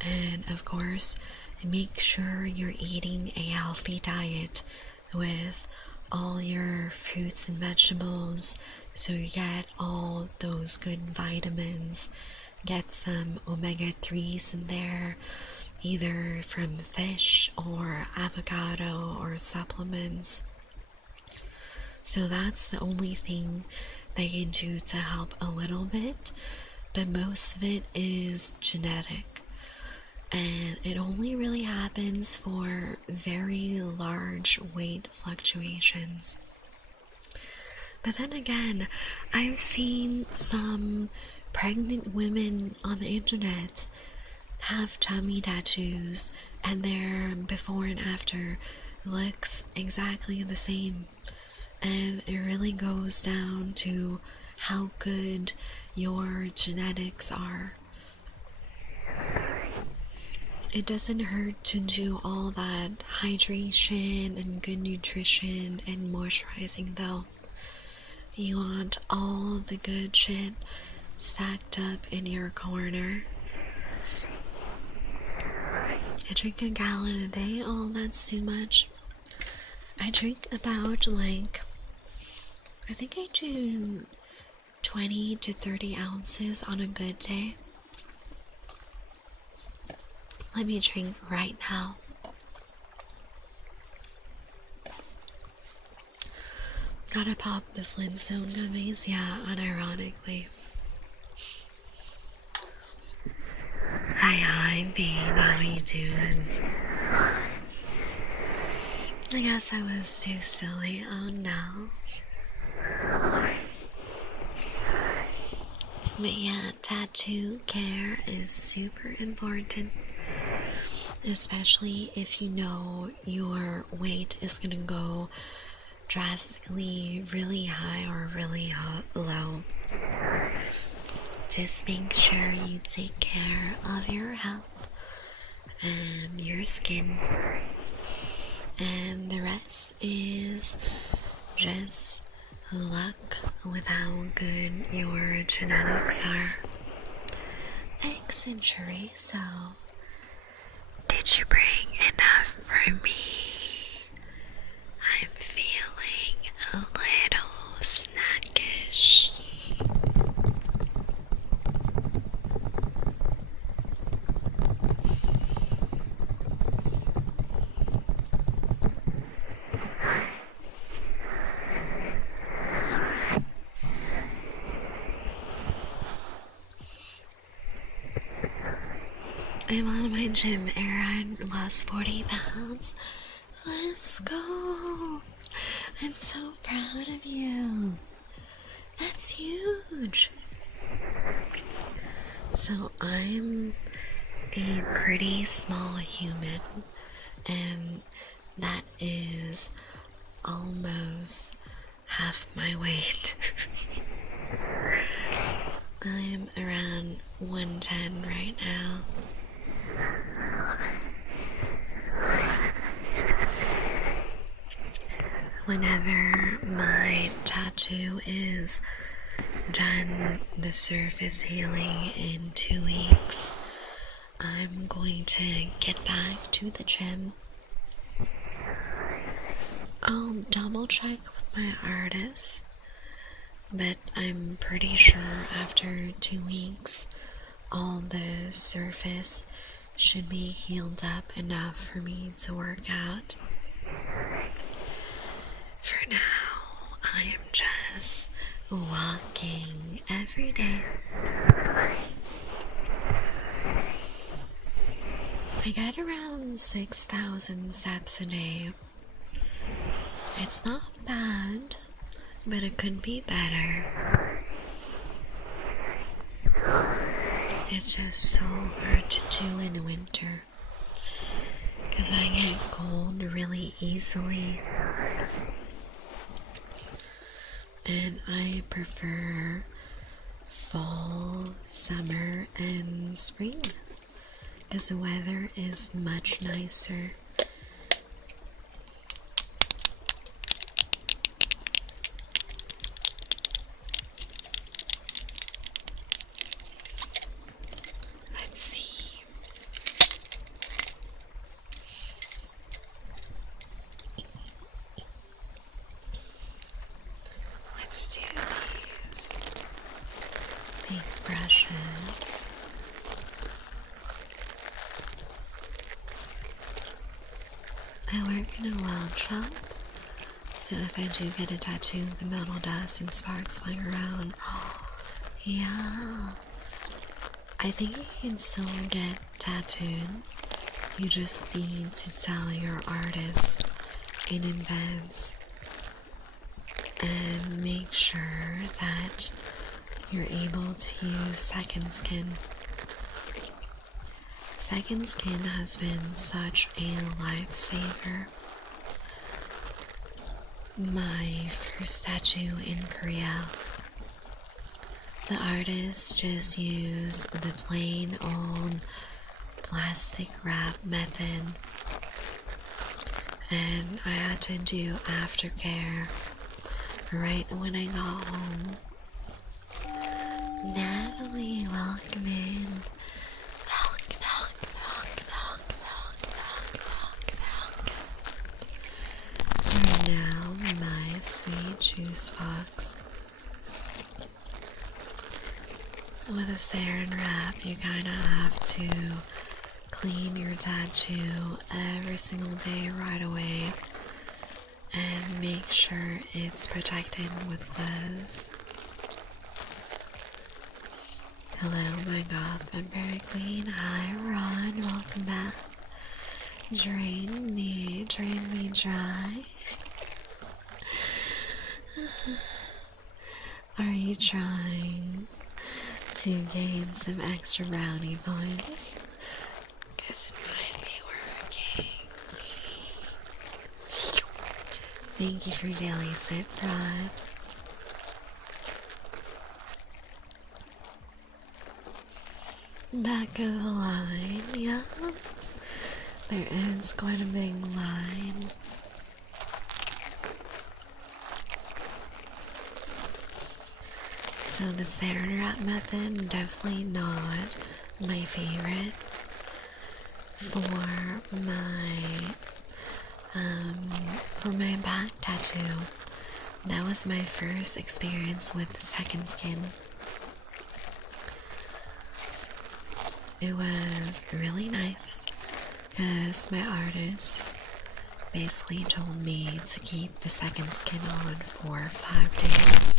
And of course, make sure you're eating a healthy diet with all your fruits and vegetables, so you get all those good vitamins. Get some omega-3s in there, either from fish or avocado or supplements. So that's the only thing that you can do to help a little bit, but most of it is genetic. And it only really happens for very large weight fluctuations. But then again, I've seen some pregnant women on the internet have tummy tattoos, and their before and after looks exactly the same. And it really goes down to how good your genetics are. It doesn't hurt to do all that hydration and good nutrition and moisturizing though. You want all the good shit stacked up in your corner. I drink a gallon a day. Oh, that's too much. I drink about, like, I think I do 20 to 30 ounces on a good day. Let me drink right now. Gotta pop the Flintstone gummies, yeah, unironically. Hi, babe, how you doing? I guess I was too silly, oh no. But yeah, tattoo care is super important, especially if you know your weight is gonna go drastically really high or really low. Just make sure you take care of your health and your skin, and the rest is just luck with how good your genetics are. Eccentric, so did you bring enough for me? I'm feeling a little snackish. I'm on my gym era and lost 40 pounds. Let's go! I'm so proud of you. That's huge. So I'm a pretty small human, and that is almost half my weight. I'm around 110 right now. Whenever my tattoo is done, the surface healing in 2 weeks, I'm going to get back to the gym. I'll double check with my artist, but I'm pretty sure after 2 weeks, all the surface should be healed up enough for me to work out. For now, I am just walking every day. I get around 6,000 steps a day. It's not bad, but it could be better. It's just so hard to do in winter because I get cold really easily. And I prefer fall, summer, and spring because the weather is much nicer. Let's see. Let's do these big brushes. I work in a weld shop, so if I do get a tattoo, the metal dust and sparks flying around. Yeah. I think you can still get tattooed. You just need to tell your artist in advance and make sure that you're able to use second skin. Second skin has been such a lifesaver. My first tattoo in Korea, the artist just used the plain old plastic wrap method, and I had to do aftercare right when I got home. Natalie, welcome in. Welcome. You're now my sweet juice box. With a sarin wrap, you kinda have to clean your tattoo every single day right away and make sure it's protected with gloves. Hello, my goth vampire queen. Hi, Ron. Welcome back. Drain me dry. Are you trying to gain some extra brownie points? Guess it might be working. Thank you for daily sip, Rod. Back of the line, yeah. There is quite a big line. So the sarin wrap method, definitely not my favorite. For my back tattoo, that was my first experience with second skin. It was really nice because my artist basically told me to keep the second skin on for 5 days,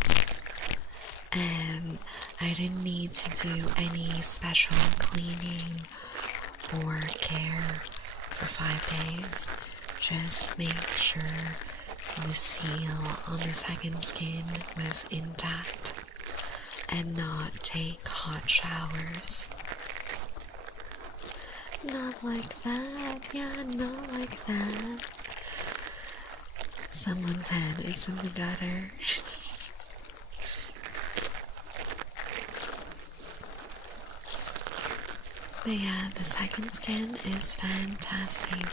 and I didn't need to do any special cleaning or care for 5 days. Just make sure the seal on the second skin was intact and not take hot showers. Not like that, yeah, not like that. Someone's head is in the gutter. But yeah, the second skin is fantastic.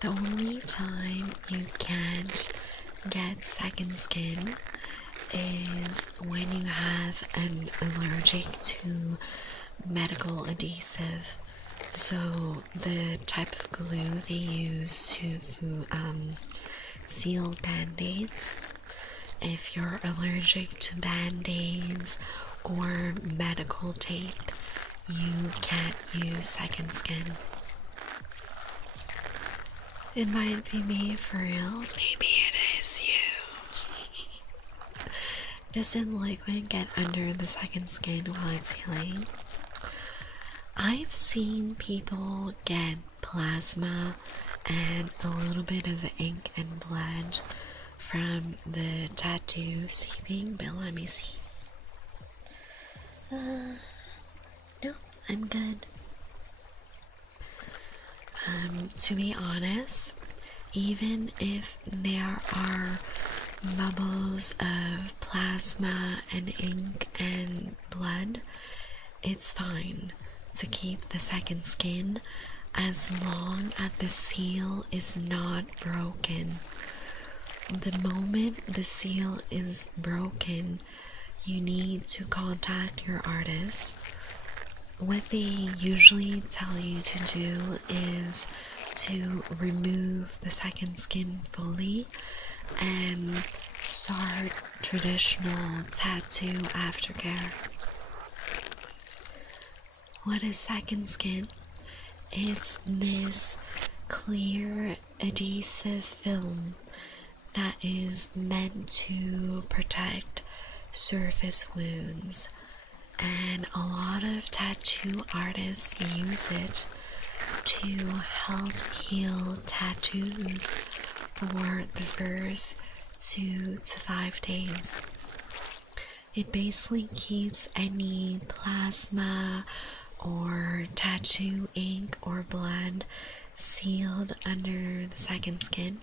The only time you can't get second skin is when you have an allergic to medical adhesive. So the type of glue they use to seal band-aids. If you're allergic to band-aids or medical tape, you can't use second skin. It might be me for real. Maybe it is you. Doesn't liquid get under the second skin while it's healing? I've seen people get plasma and a little bit of ink and blood from the tattoo seeping, but let me see. No, I'm good. To be honest, even if there are bubbles of plasma and ink and blood, it's fine to keep the second skin as long as the seal is not broken. The moment the seal is broken, you need to contact your artist. What they usually tell you to do is to remove the second skin fully and start traditional tattoo aftercare. What is second skin? It's this clear adhesive film that is meant to protect surface wounds, and a lot of tattoo artists use it to help heal tattoos for the first 2 to 5 days. It basically keeps any plasma or tattoo ink or blood sealed under the second skin,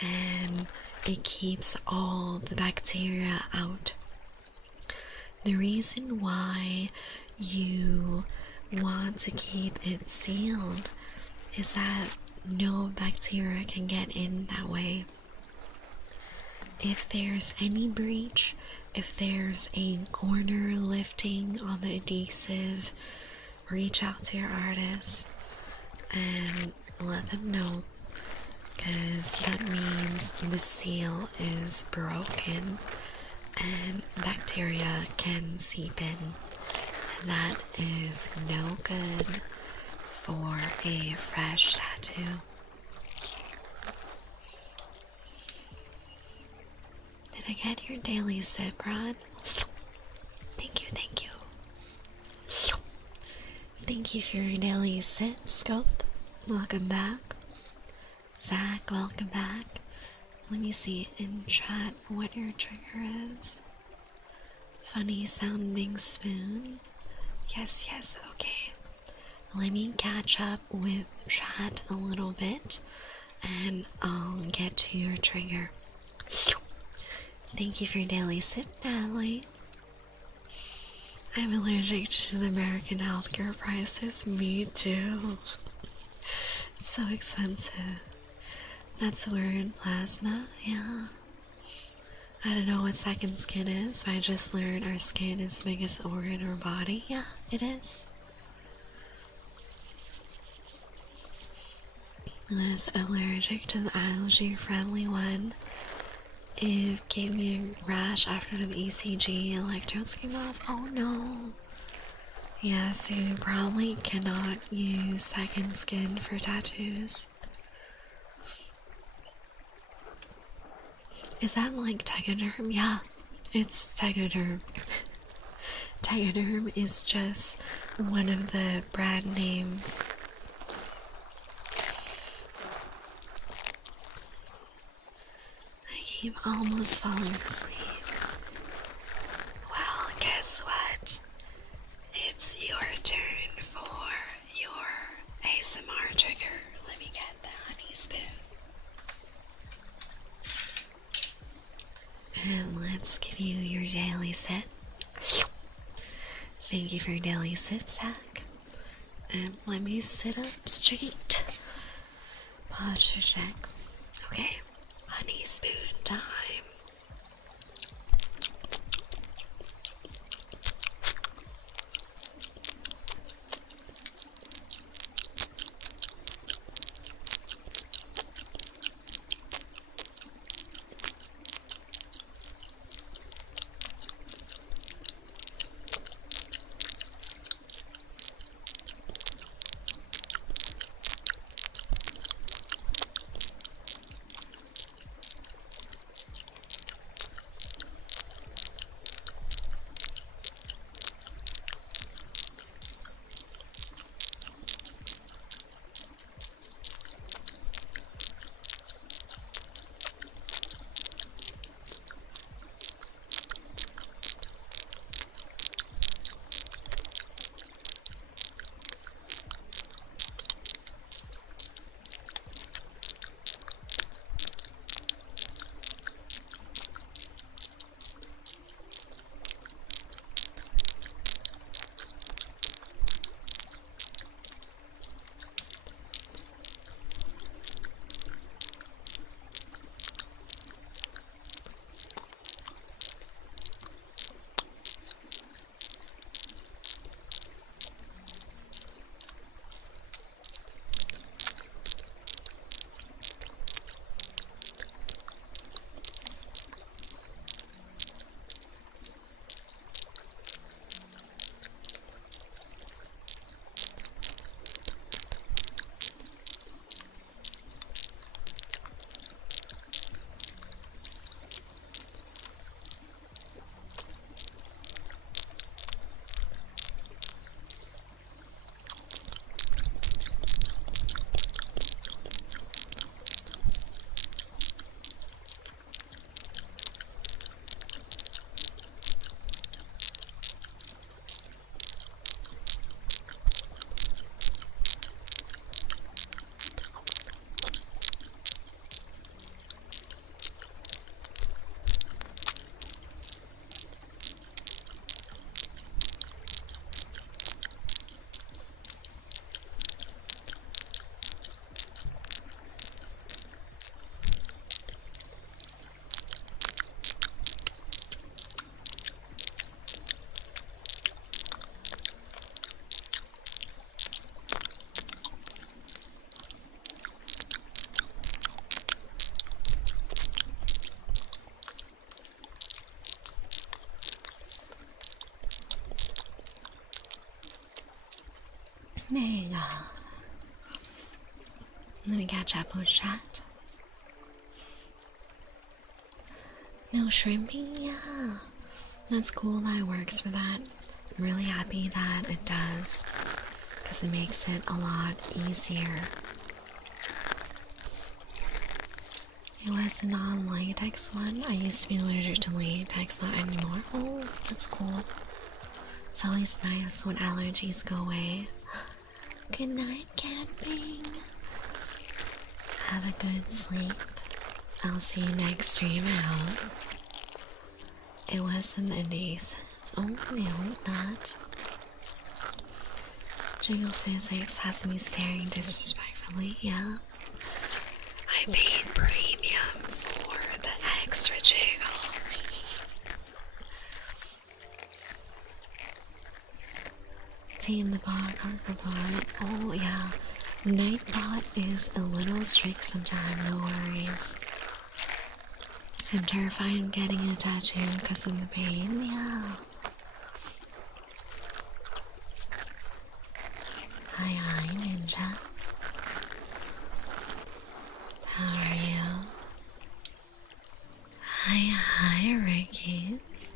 and it keeps all the bacteria out. The reason why you want to keep it sealed is that no bacteria can get in that way. If there's any breach, if there's a corner lifting on the adhesive, reach out to your artist and let them know, because that means the seal is broken and bacteria can seep in, and that is no good for a fresh tattoo. Did I get your daily sip, Rod? Thank you, thank you. Thank you for your daily sip, Scope. Welcome back. Zach, welcome back. Let me see in chat what your trigger is. Funny sounding spoon. Yes, okay. Let me catch up with chat a little bit and I'll get to your trigger. Thank you for your daily sip, Natalie. I'm allergic to the American healthcare prices. Me too. It's so expensive. That's a word, plasma, yeah. I don't know what second skin is, but I just learned our skin is the biggest organ in our body. Yeah, it is. I was allergic to the allergy-friendly one. It gave me a rash after the ECG electrodes came off. Oh no. Yeah, so you probably cannot use second skin for tattoos. Is that like Tegaderm? Yeah, it's Tegaderm. Tegaderm is just one of the brand names. You've almost fallen asleep. Well, guess what? It's your turn for your ASMR trigger. Let me get the honey spoon. And let's give you your daily sip. Thank you for your daily sip, Zach. And let me sit up straight. Posture check. Okay, honey spoon time. There you go. Let me catch up with chat. No shrimping? Yeah. That's cool that it works for that. I'm really happy that it does, because it makes it a lot easier. It was a non-latex one. I used to be allergic to latex, not anymore. Oh, that's cool. It's always nice when allergies go away. Good night, camping. Have a good sleep. I'll see you next stream out. It wasn't the days. Oh, no, not. Jiggle physics has me staring disrespectfully, yeah. I paid premium for the extra jiggle. Team the bot, Harkabot. Oh, yeah. Nightbot is a little strict sometimes, no worries. I'm terrified of getting a tattoo because of the pain, yeah. Hi, Ninja. How are you? Hi, Rickies.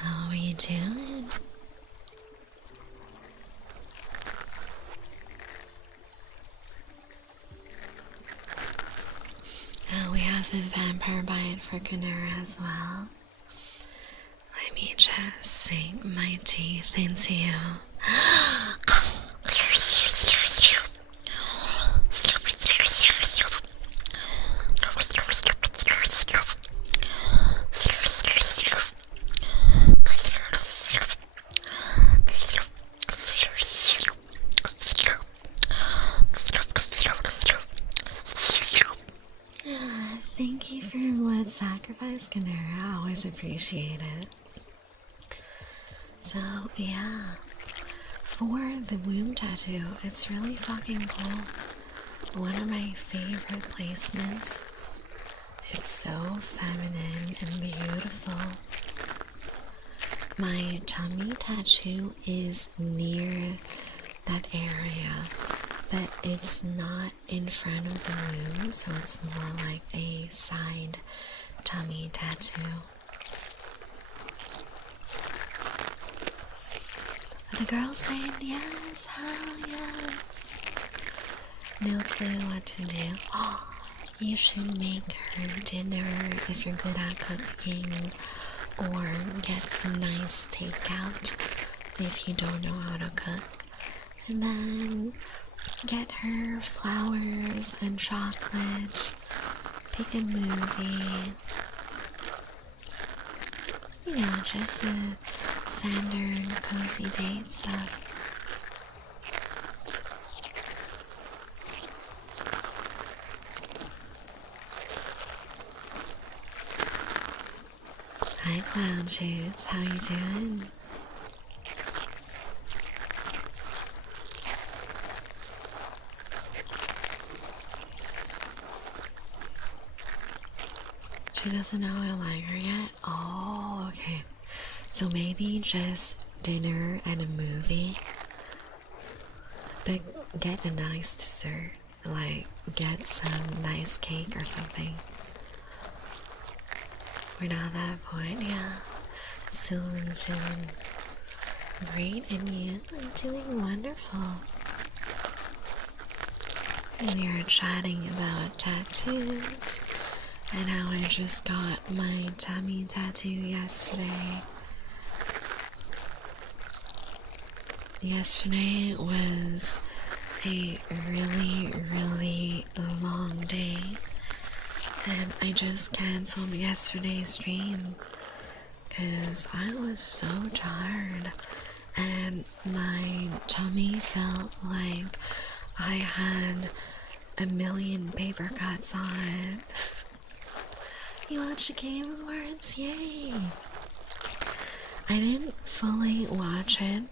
How are you doing? We have a it for Kunura as well. Let me just sink my teeth into you. Thank you for your blood sacrifice, Kunura. I always appreciate it. So, yeah. For the womb tattoo, it's really fucking cool. One of my favorite placements. It's so feminine and beautiful. My tummy tattoo is near that area, but it's not in front of the womb, so it's more like a side tummy tattoo. The girl's saying yes, hell yes. No clue what to do. Oh, you should make her dinner if you're good at cooking, or get some nice takeout if you don't know how to cook. And then get her flowers and chocolate, pick a movie. You know, just a standard cozy date stuff. Hi Cloud Shoes, how you doing? She doesn't know I like her yet? Oh, okay. So maybe just dinner and a movie. But get a nice dessert. Like, get some nice cake or something. We're not at that point, yeah. Soon, soon. Great, and you are doing wonderful. And we were chatting about tattoos and how I just got my tummy tattoo yesterday. Yesterday was a really, really long day, and I just canceled yesterday's stream because I was so tired and my tummy felt like I had a million paper cuts on it. You watched the Game Awards? Yay! I didn't fully watch it.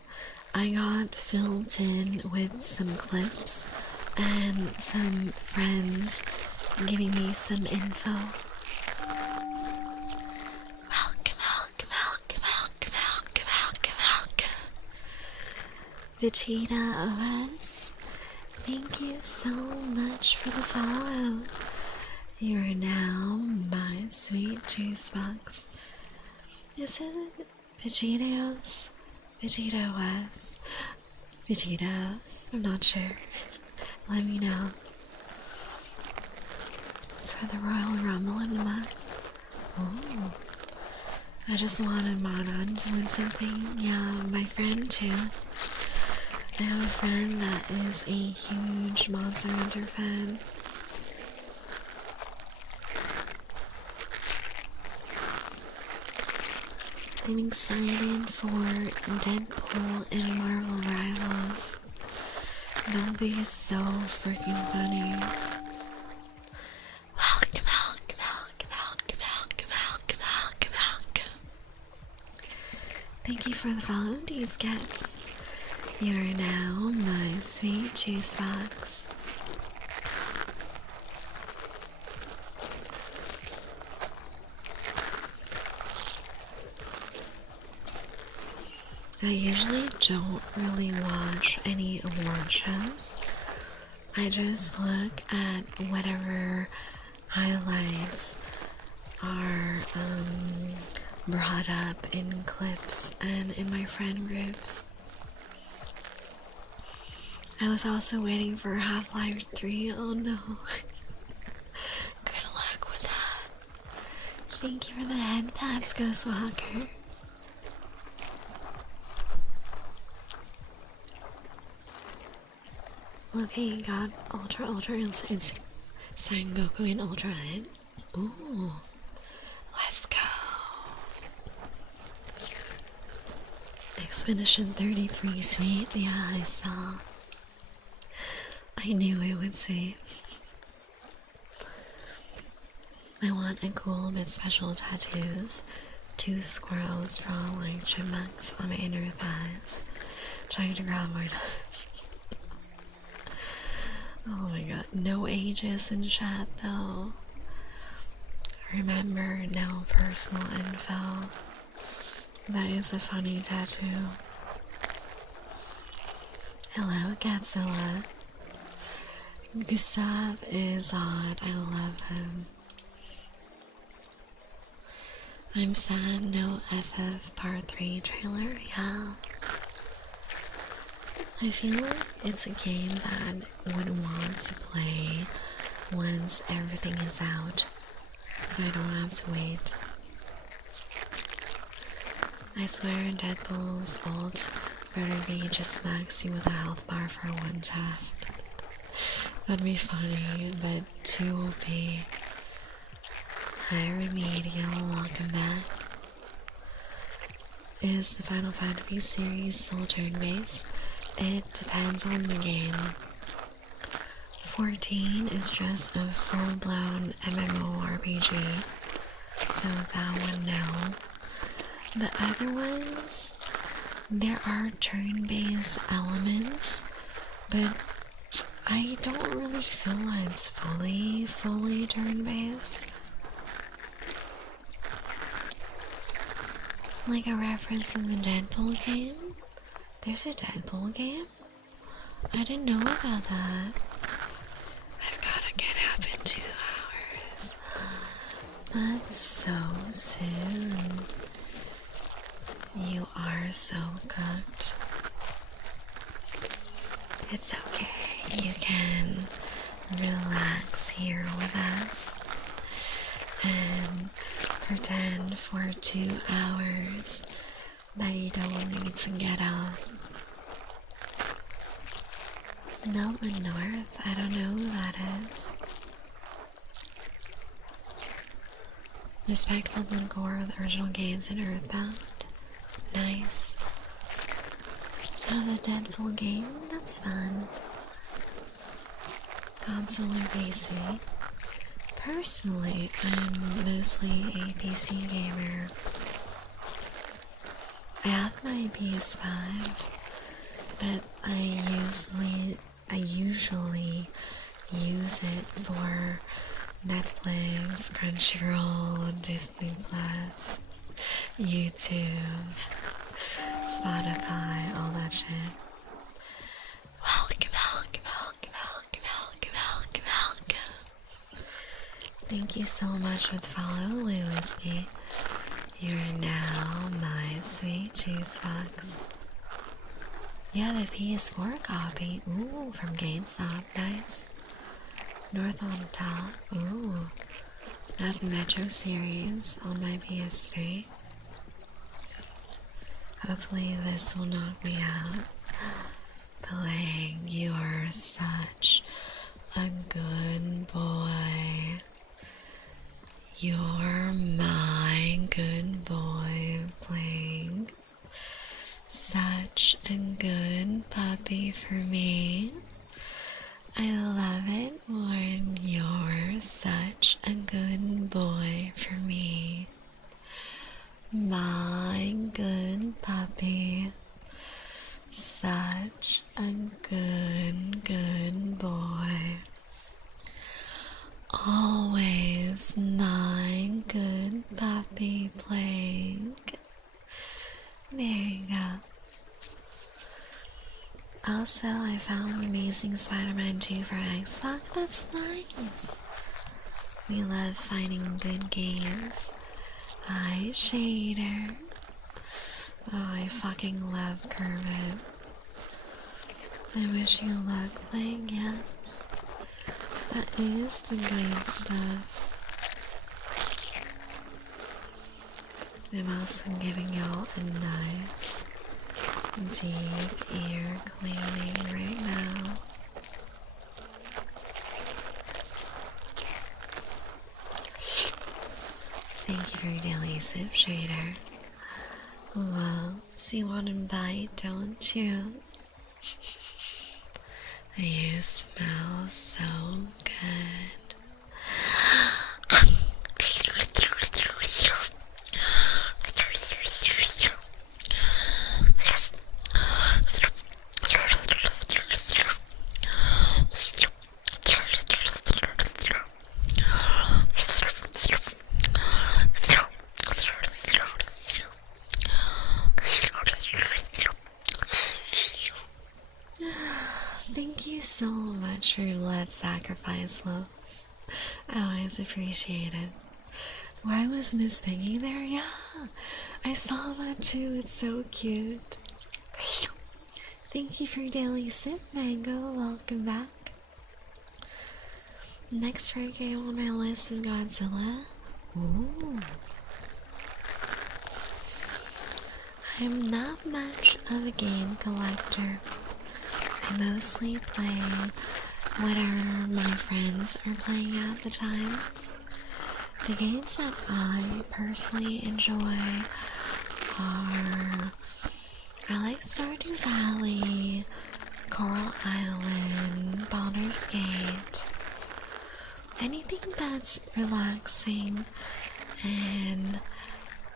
I got filled in with some clips and some friends giving me some info. Vegeta OS, thank you so much for the follow. You are now my sweet juice box. Is it Vegeto's? Vegeta-OS? Vegeto's? I'm not sure. Let me know. It's for the Royal Rumble in a month. Oh. I just wanted Monon to win something. Yeah, my friend too. I have a friend that is a huge Monster Hunter fan. I'm excited for Deadpool and Marvel Rivals. That'll be so freaking funny. Thank you for the follow, these cats. You are now my sweet juice box. I usually don't really watch any award shows. I just look at whatever highlights are brought up in clips and in my friend groups. I was also waiting for Half-Life 3. Oh no. Good luck with that. Thank you for the head pats, Ghost Walker. Okay, got Ultra Instant Sign Goku in Ultra Head. Ooh, let's go. Expedition 33, sweet. Yeah, I saw. I knew it would say. I want a cool but special tattoos. 2 squirrels draw like chipmunks on my inner thighs. Trying to grab more. Oh my god, no ages in chat though. Remember, no personal info. That is a funny tattoo. Hello, Godzilla. Gustav is odd. I love him. I'm sad no FF Part 3 trailer. Yeah. I feel like it's a game that I would want to play once everything is out, so I don't have to wait. I swear Deadpool's ult better be just smacks you with a health bar for one tap. That'd be funny, but too OP. Hi Remedial, welcome back. Is the Final Fantasy series still turn-based? It depends on the game. 14 is just a full-blown MMORPG, so that one no. The other ones, there are turn-based elements, but I don't really feel like it's fully turn-based. Like a reference in the Deadpool game? There's a Deadpool game? I didn't know about that. I've gotta get up in 2 hours. That's so soon. You are so cooked. It's okay. You can relax here with us and pretend for 2 hours that you don't need to get up. Nova North, I don't know who that is. Respectful and core of the original games in Earthbound. Nice. Oh, the Deadpool game? That's fun. Console or PC? Personally, I'm mostly a PC gamer. I have my PS5, but I usually use it for Netflix, Crunchyroll, Disney Plus, YouTube, Spotify, all that shit. Welcome. Thank you so much for the follow, Lewisty. You are now my sweet juice box. Yeah, the PS4 copy. Ooh, from GameStop. Nice. North on top. Ooh. Not Metro series on my PS3. Hopefully this will knock me out. Playing, you are such a good boy. You're my good boy, playing. Such a good puppy for me. I love it when you're such a good boy for me. My good puppy. Such a good boy. Always my good puppy playing. There you go. Also, I found Amazing Spider-Man 2 for Xbox. That's nice. We love finding good games. Hi, Shader. Oh, I fucking love Kermit. I wish you luck playing, yes. That is the good stuff. I'm also giving y'all a nice deep ear cleaning right now. Thank you for your daily sip, Shader. Well, so you want to bite, don't you? You smell so good. Thank you so much for your blood sacrifice, Wolves. I always appreciate it. Why was Miss Piggy there? Yeah, I saw that too. It's so cute. Thank you for your daily sip, Mango. Welcome back. Next rare game on my list is Godzilla. Ooh. I'm not much of a game collector. I mostly play whatever my friends are playing at the time. The games that I personally enjoy are, I like Stardew Valley, Coral Island, Baldur's Gate, anything that's relaxing and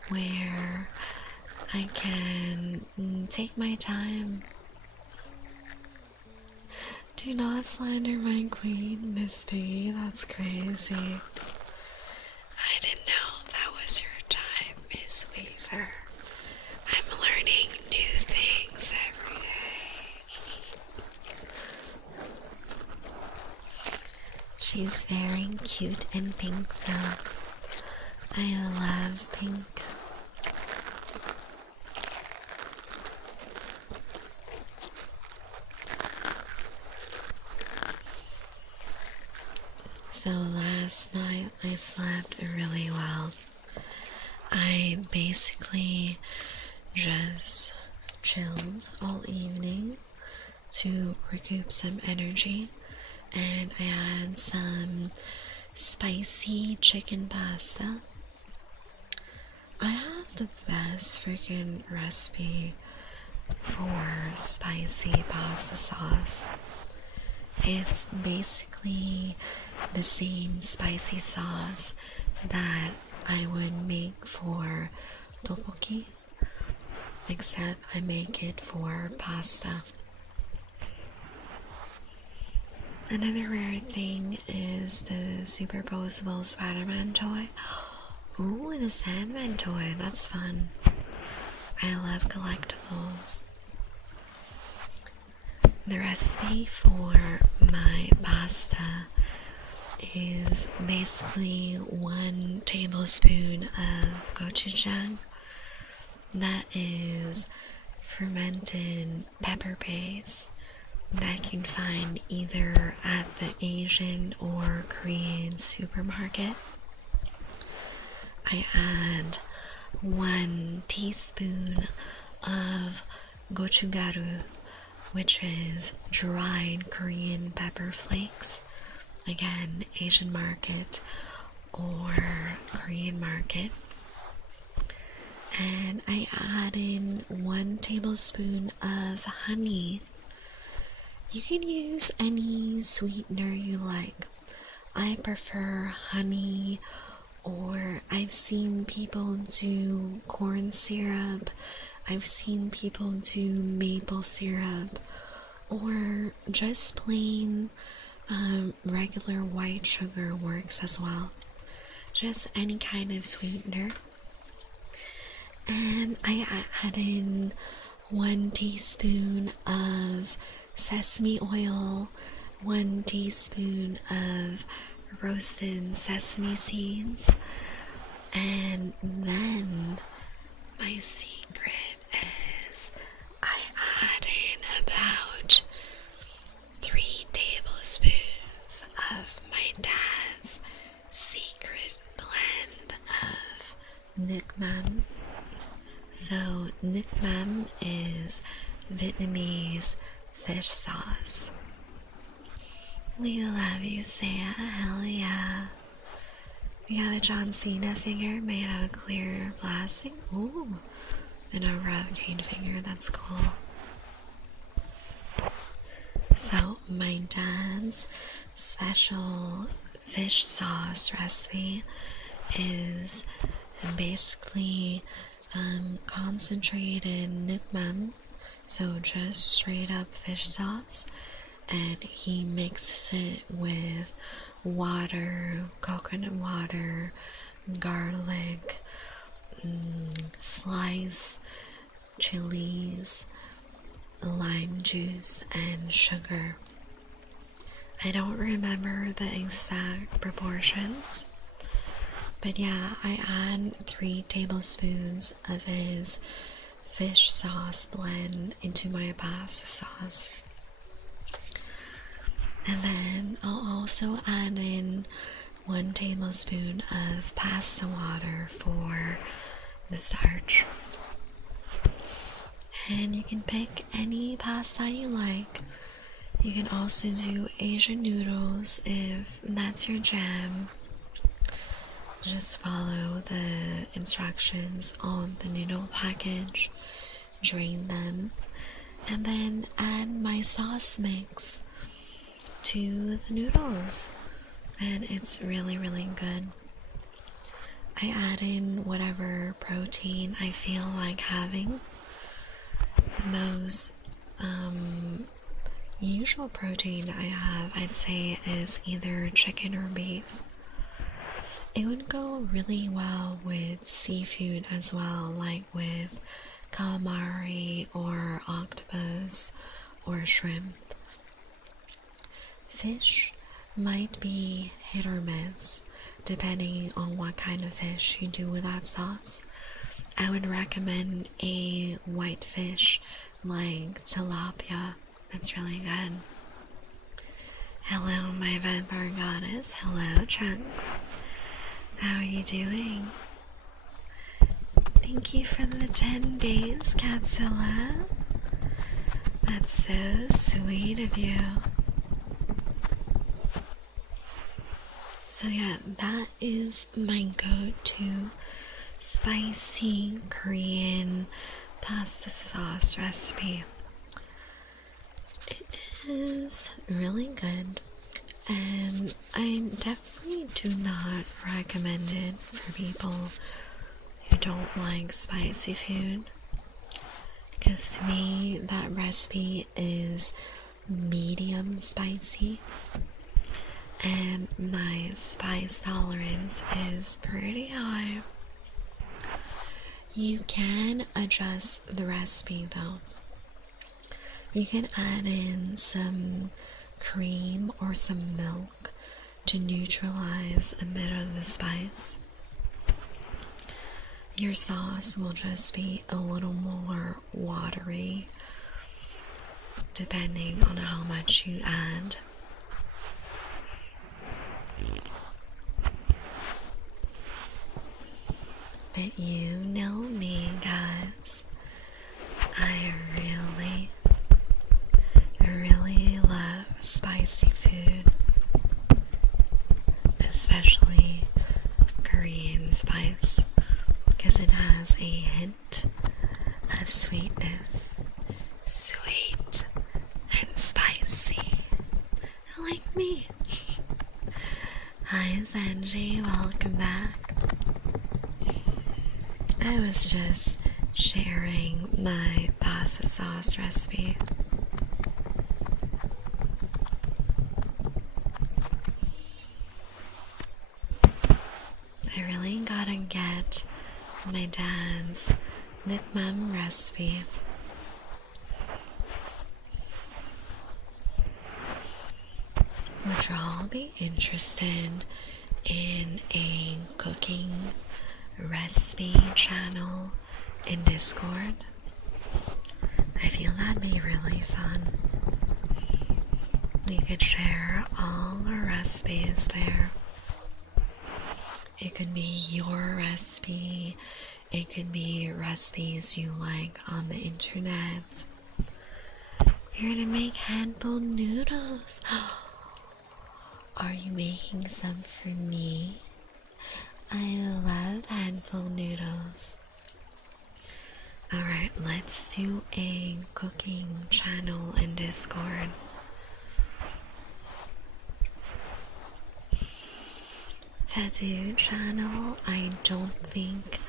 where I can take my time. Do not slander my queen, Miss Piggy. That's crazy. I didn't know that was your time, Miss Weaver. I'm learning new things every day. She's very cute and pink though. I love pink. So last night I slept really well. I basically just chilled all evening to recoup some energy, and I had some spicy chicken pasta. I have the best freaking recipe for spicy pasta sauce. It's basically the same spicy sauce that I would make for tteokbokki, except I make it for pasta. Another rare thing is the superposable Spider-Man toy. Ooh, the Sandman toy, that's fun. I love collectibles. The recipe for my pasta is basically 1 tablespoon of gochujang. That is fermented pepper paste that you can find either at the Asian or Korean supermarket. I add 1 teaspoon of gochugaru, which is dried Korean pepper flakes. Again, Asian market or Korean market. And I add in 1 tablespoon of honey. You can use any sweetener you like. I prefer honey, or I've seen people do corn syrup. I've seen people do maple syrup, or just plain regular white sugar works as well. Just any kind of sweetener. And I add in 1 teaspoon of sesame oil, 1 teaspoon of roasted sesame seeds, and then my secret is I add in about 3 tablespoons of my dad's secret blend of Nickman. Nước mắm is Vietnamese fish sauce. We love you, Saya. Hell yeah. We have a John Cena figure made out of clear plastic. Ooh. And a rough cane figure. That's cool. So, my dad's special fish sauce recipe is basically concentrated nước mắm, so just straight up fish sauce, and he mixes it with water, coconut water, garlic, sliced chilies, lime juice, and sugar. I don't remember the exact proportions, but yeah, I add 3 tablespoons of his fish sauce blend into my pasta sauce. And then I'll also add in 1 tablespoon of pasta water for the starch. And you can pick any pasta you like. You can also do Asian noodles if that's your jam. Just follow the instructions on the noodle package, drain them, and then add my sauce mix to the noodles. And it's really, really good. I add in whatever protein I feel like having. The most usual protein I have, I'd say, is either chicken or beef. It would go really well with seafood as well, like with calamari or octopus or shrimp. Fish might be hit or miss depending on what kind of fish you do with that sauce. I would recommend a white fish like tilapia. That's really good. Hello, my vampire goddess. Hello, Trunks. How are you doing? Thank you for the 10 days, Catzilla. That's so sweet of you. So yeah, that is my go-to spicy Korean pasta sauce recipe. It is really good, and I definitely do not recommend it for people who don't like spicy food, because to me that recipe is medium spicy, and my spice tolerance is pretty high. You can adjust the recipe though. You can add in some cream or some milk to neutralize a bit of the spice. Your sauce will just be a little more watery depending on how much you add. But you know me, guys. I really love spicy food, especially Korean spice, because it has a hint of sweetness, sweet and spicy, like me. Hi Sanji, welcome back. I was just sharing my pasta sauce recipe. I really gotta get my dad's nước mắm recipe. Would y'all be interested in a cooking recipe channel in Discord? I feel that'd be really fun. We could share all our recipes there. It could be your recipe, It could be recipes you like on the internet. You're gonna make hand-pulled noodles. Are you making some for me? I love hand-pulled noodles. Alright, let's do a cooking channel in Discord. Tattoo channel, I don't think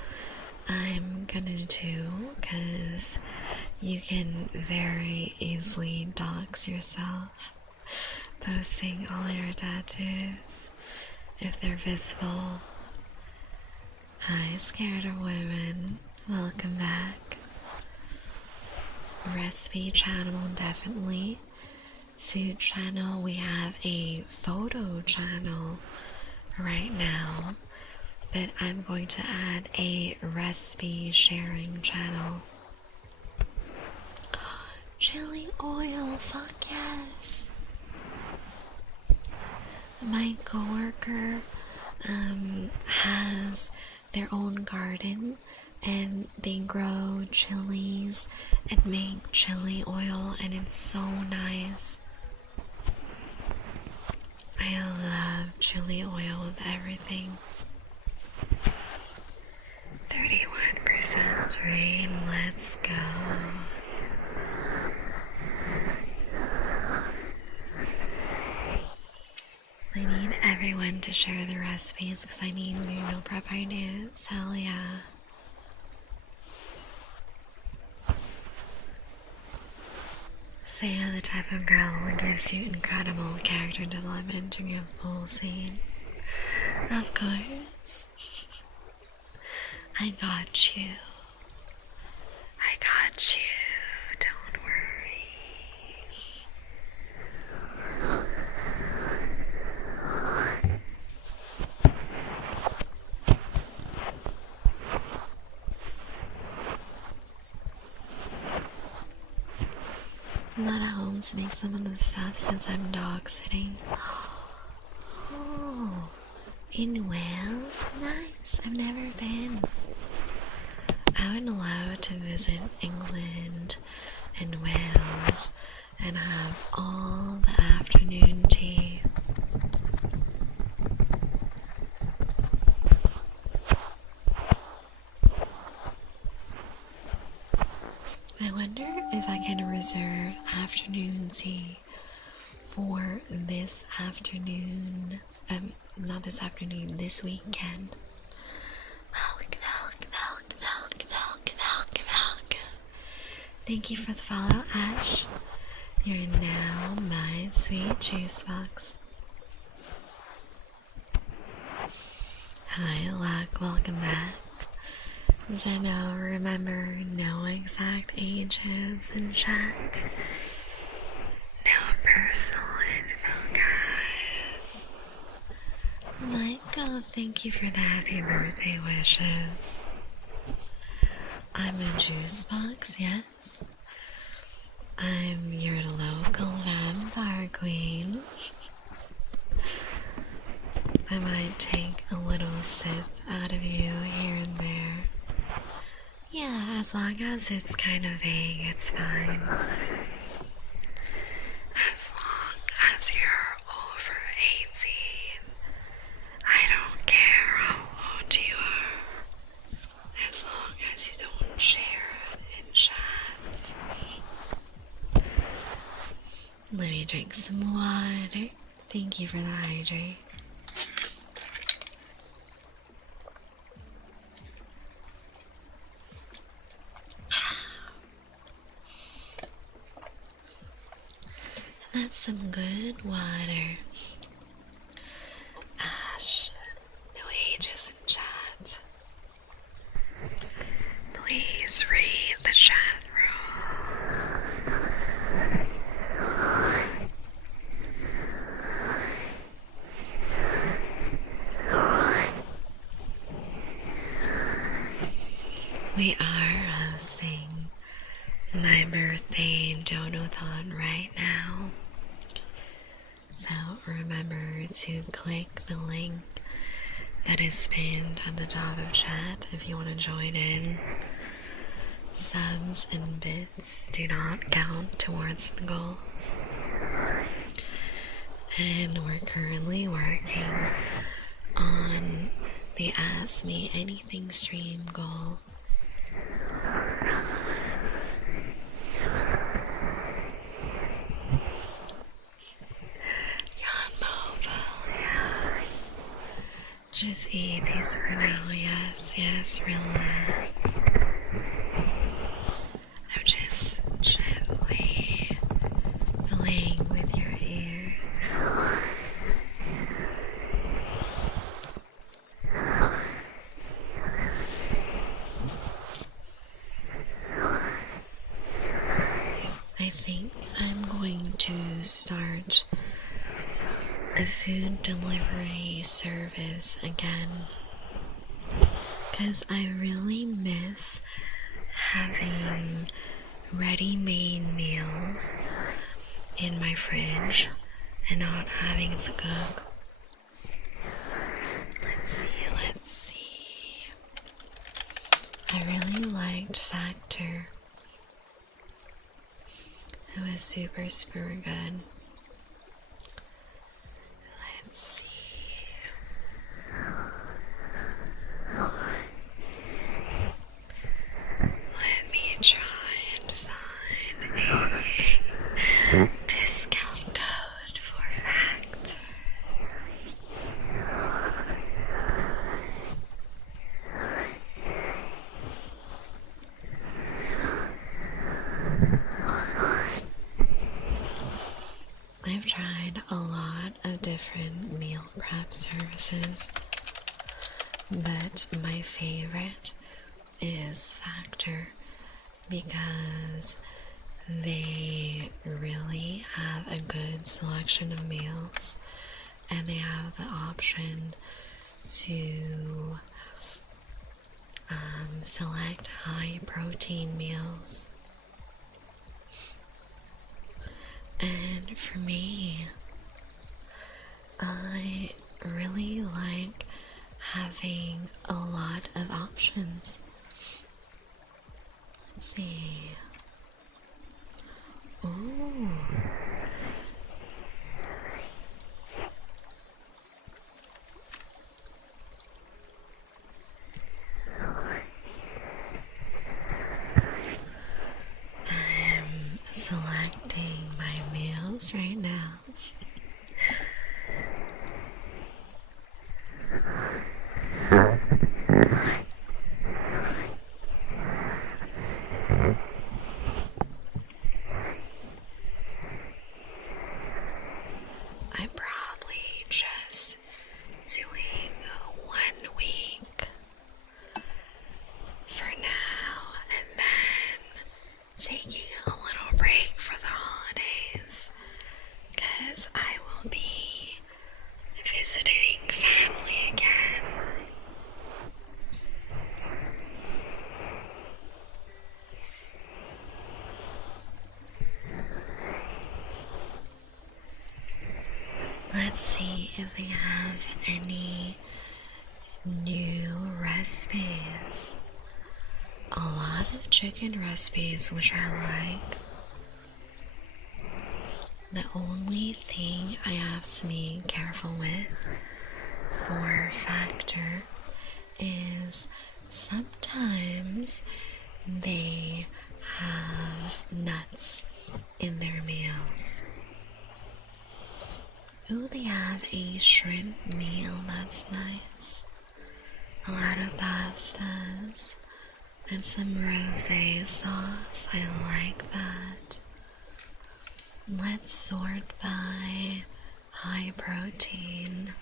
I'm gonna do, because you can very easily dox yourself posting all your tattoos if they're visible. Hi, Scared of Women. Welcome back. Recipe channel, definitely. Food channel, we have a photo channel right now, but I'm going to add a recipe sharing channel. Chili oil, fuck yes. My coworker has their own garden, and they grow chilies and make chili oil, and it's so nice. I love chili oil with everything. 31% rain, let's go. I need everyone to share the recipes because I need meal prep ideas. Hell yeah. Saya, the type of girl who gives you incredible character development to give full scene. Of course. I got you. I got you. Don't worry. I'm not at home to make some of the stuff since I'm dog sitting. Oh, in Wales? Nice. I've never been. I would love to visit England and Wales and have all the afternoon tea. I wonder if I can reserve afternoon tea for this afternoon, not this afternoon, this weekend. Milk, milk, milk, milk, milk, milk, milk. Thank you for the follow, Ash. You're now my sweet juice box. Hi, Luck, welcome back. Zeno, remember, no exact ages in chat. No personal info, guys. Michael, thank you for the happy birthday wishes. I'm a juice box, yes. I'm your local vampire queen. I might take a little sip out of you here and there. Yeah, as long as it's kind of vague, it's fine. As long as you're over 18, I don't care how old you are. As long as you don't share it in chat. Let me drink some water. Thank you for the hydrate. That's some good water. Ash, no ages in chat. Please read the chat rules. We are hosting my birthday DONOTHON right now. So remember to click the link It is pinned at the top of chat if you want to join in. Subs and bits do not count towards the goals. And we're currently working on the Ask Me Anything stream goal. Yon Mobile, yes. Just eat peace for now, yes, relax. I'm just gently playing with your ears. I think I'm going to start a food delivery service again, because I really miss having ready-made meals in my fridge and not having to cook. Let's see. I really liked Factor. It was super good. Let's see. Let me try and find a discount code for Factor. I've tried a lot of different meal prep services, but my favorite is Factor because they really have a good selection of meals, and they have the option to select high protein meals. And for me, I really like having a lot of options. Let's see. Ooh. I'm selecting my meals right now. I'm probably just doing 1 week for now, and then taking a little break for the holidays, because I will be visiting family again. Let's see if they have any new recipes. A lot of chicken recipes, which I like. The only thing I have to be careful with for Factor is sometimes they have nuts in their meals. Ooh, they have a shrimp meal, that's nice. A lot of pastas and some rosé sauce, I like that. Let's sort by high protein.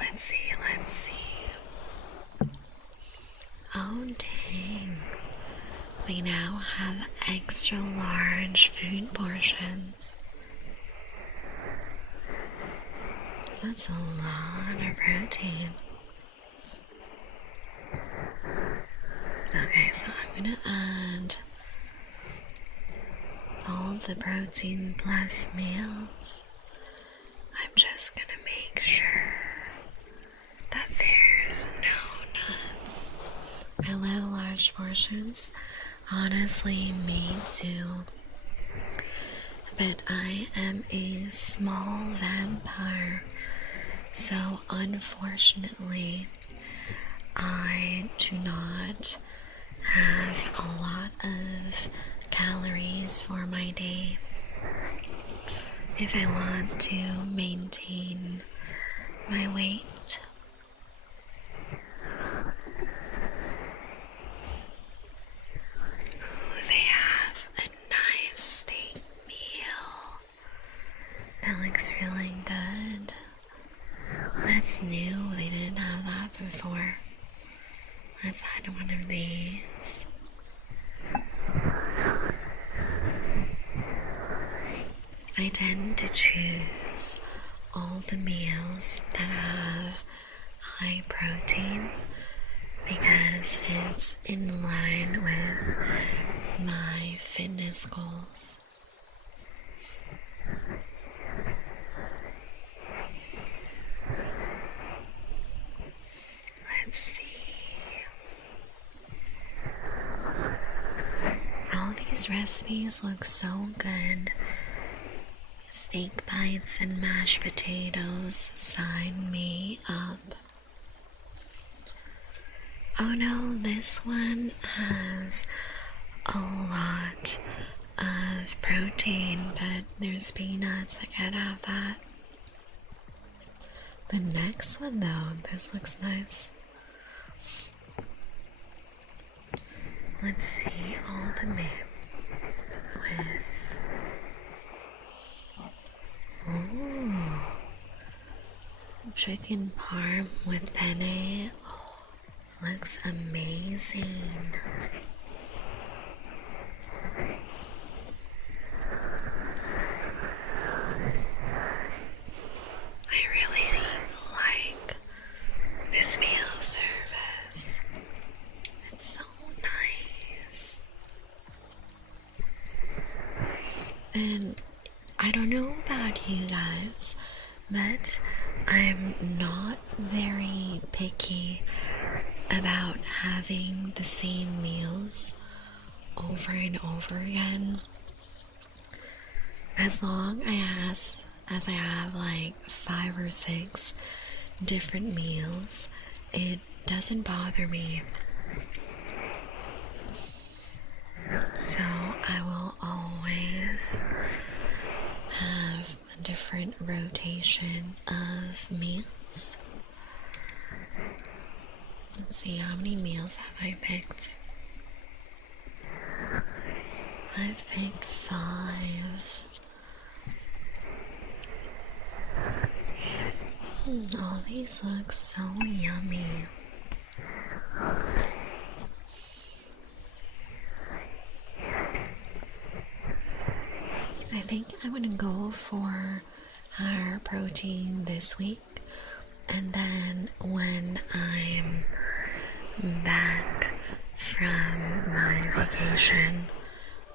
Let's see. Oh dang. They now have extra large food portions. That's a lot of protein. Okay, so I'm gonna add all the protein plus meals. I'm just gonna make make sure that there's no nuts. I love large portions. Honestly, me too. But I am a small vampire, so unfortunately, I do not have a lot of calories for my day if I want to maintain my weight. Ooh, they have a nice steak meal. That looks really good. That's new. They didn't have that before. Let's add one of these. I tend to choose all the meals that have high protein because it's in line with my fitness goals. Let's see. All these recipes look so good. Steak bites and mashed potatoes, sign me up. Oh no, this one has a lot of protein, but there's peanuts. I can't have that. The next one though, this looks nice. Let's see all the meals with... Ooh, chicken parm with penne. Oh, looks amazing. I really like this meal service. It's so nice. And I don't know about you guys, but I'm not very picky about having the same meals over and over again. As long as I have like 5 or 6 different meals, it doesn't bother me. So I will always have a different rotation of meals. Let's see, how many meals have I picked? I've picked 5. All these look so yummy. I think I'm gonna go for higher protein this week, and then when I'm back from my vacation,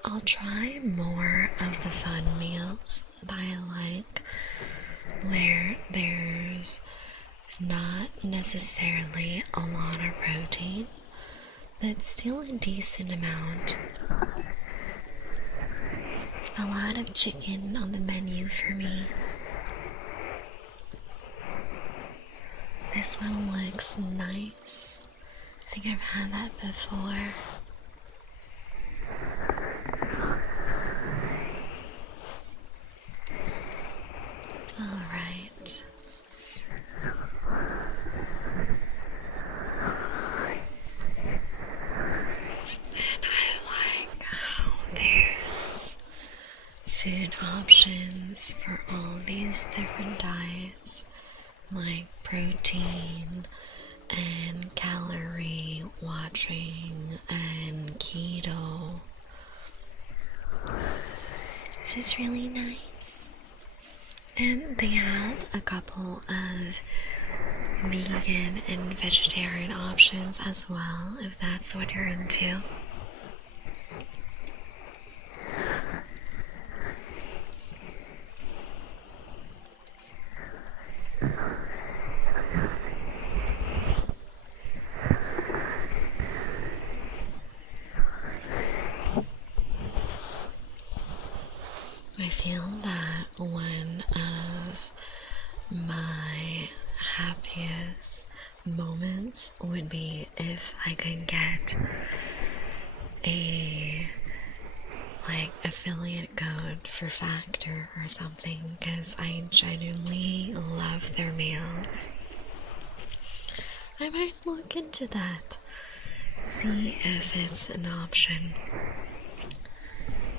I'll try more of the fun meals that I like, where there's not necessarily a lot of protein, but still a decent amount. A lot of chicken on the menu for me. This one looks nice. I think I've had that before. Alright. And I like how there's food options for all these different diets, like protein and calorie watching and keto. It's just really nice. And they have a couple of vegan and vegetarian options as well, if that's what you're into. feel that one of my happiest moments would be if I could get a affiliate code for Factor or something, because I genuinely love their meals. I might look into that, see if it's an option,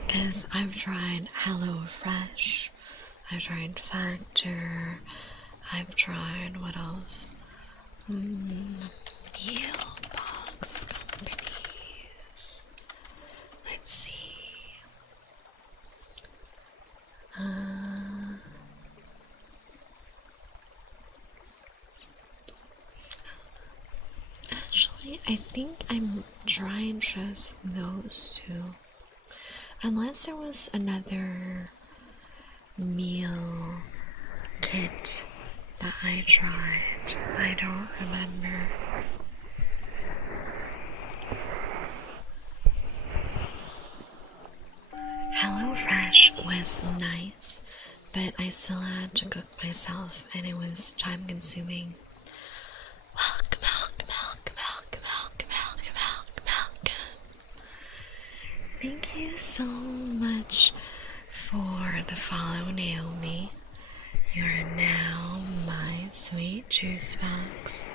because I've tried HelloFresh, I've tried Factor, I've tried, what else? Meal box companies. Let's see. Actually, I think I'm trying just those two. Unless there was another meal kit that I tried. I don't remember. HelloFresh was nice, but I still had to cook myself and it was time consuming. Milk, milk, milk, milk, milk, milk, milk, milk. Thank you so much for the follow, Naomi. You're now my sweet juice box.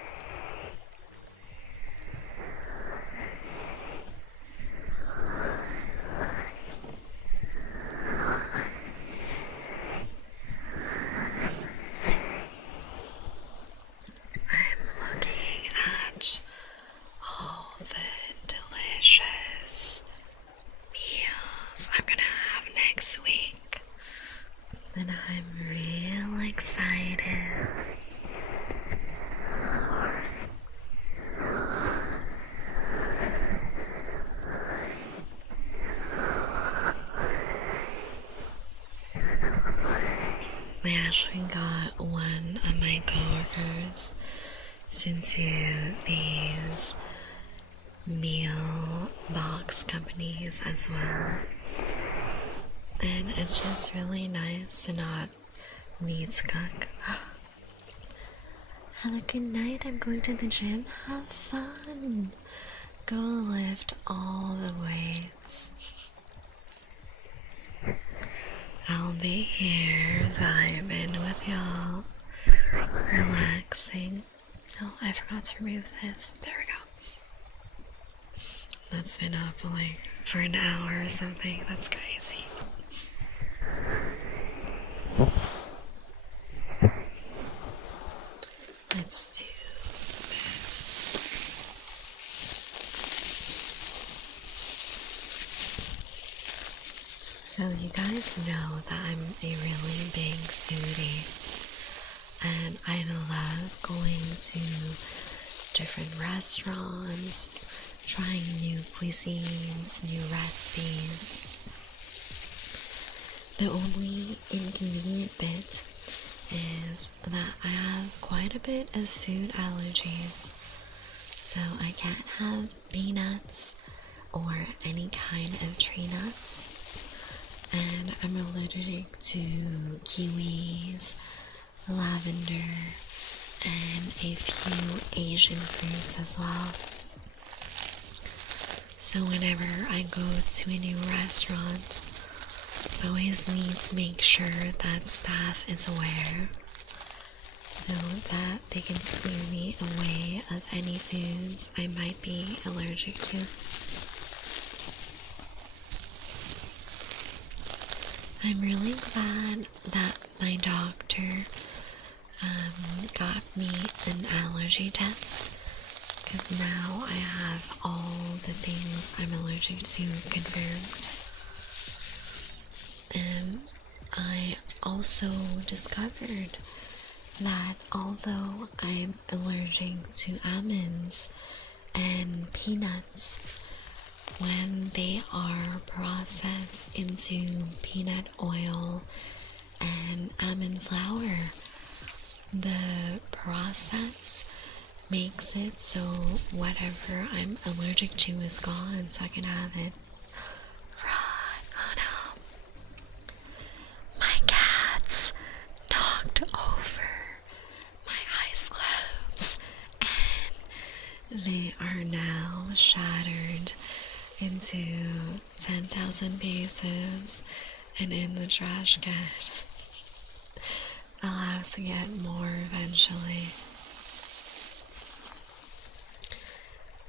I'm looking at all the delicious meals I'm gonna have next week, and I'm real excited. I actually got one of my coworkers into these meal box companies as well, and it's just really nice to not need to cook. Have a good night. I'm going to the gym. Have fun. Go lift all the weights. I'll be here vibing with y'all, relaxing. Oh, I forgot to remove this. There we go. That's been up for an hour or something. That's crazy. Let's do this. So you guys know that I'm a really big foodie, and I love going to different restaurants, trying new cuisines, new recipes. The only inconvenient bit is that I have quite a bit of food allergies, so I can't have peanuts or any kind of tree nuts, and I'm allergic to kiwis, lavender, and a few Asian fruits as well. So whenever I go to a new restaurant, I always need to make sure that staff is aware so that they can steer me away of any foods I might be allergic to. I'm really glad that my doctor got me an allergy test, because now I have all the things I'm allergic to confirmed. And I also discovered that although I'm allergic to almonds and peanuts, when they are processed into peanut oil and almond flour, the process makes it so whatever I'm allergic to is gone, so I can have it. Run, oh no. shattered into 10,000 pieces and in the trash can. I'll have to get more eventually.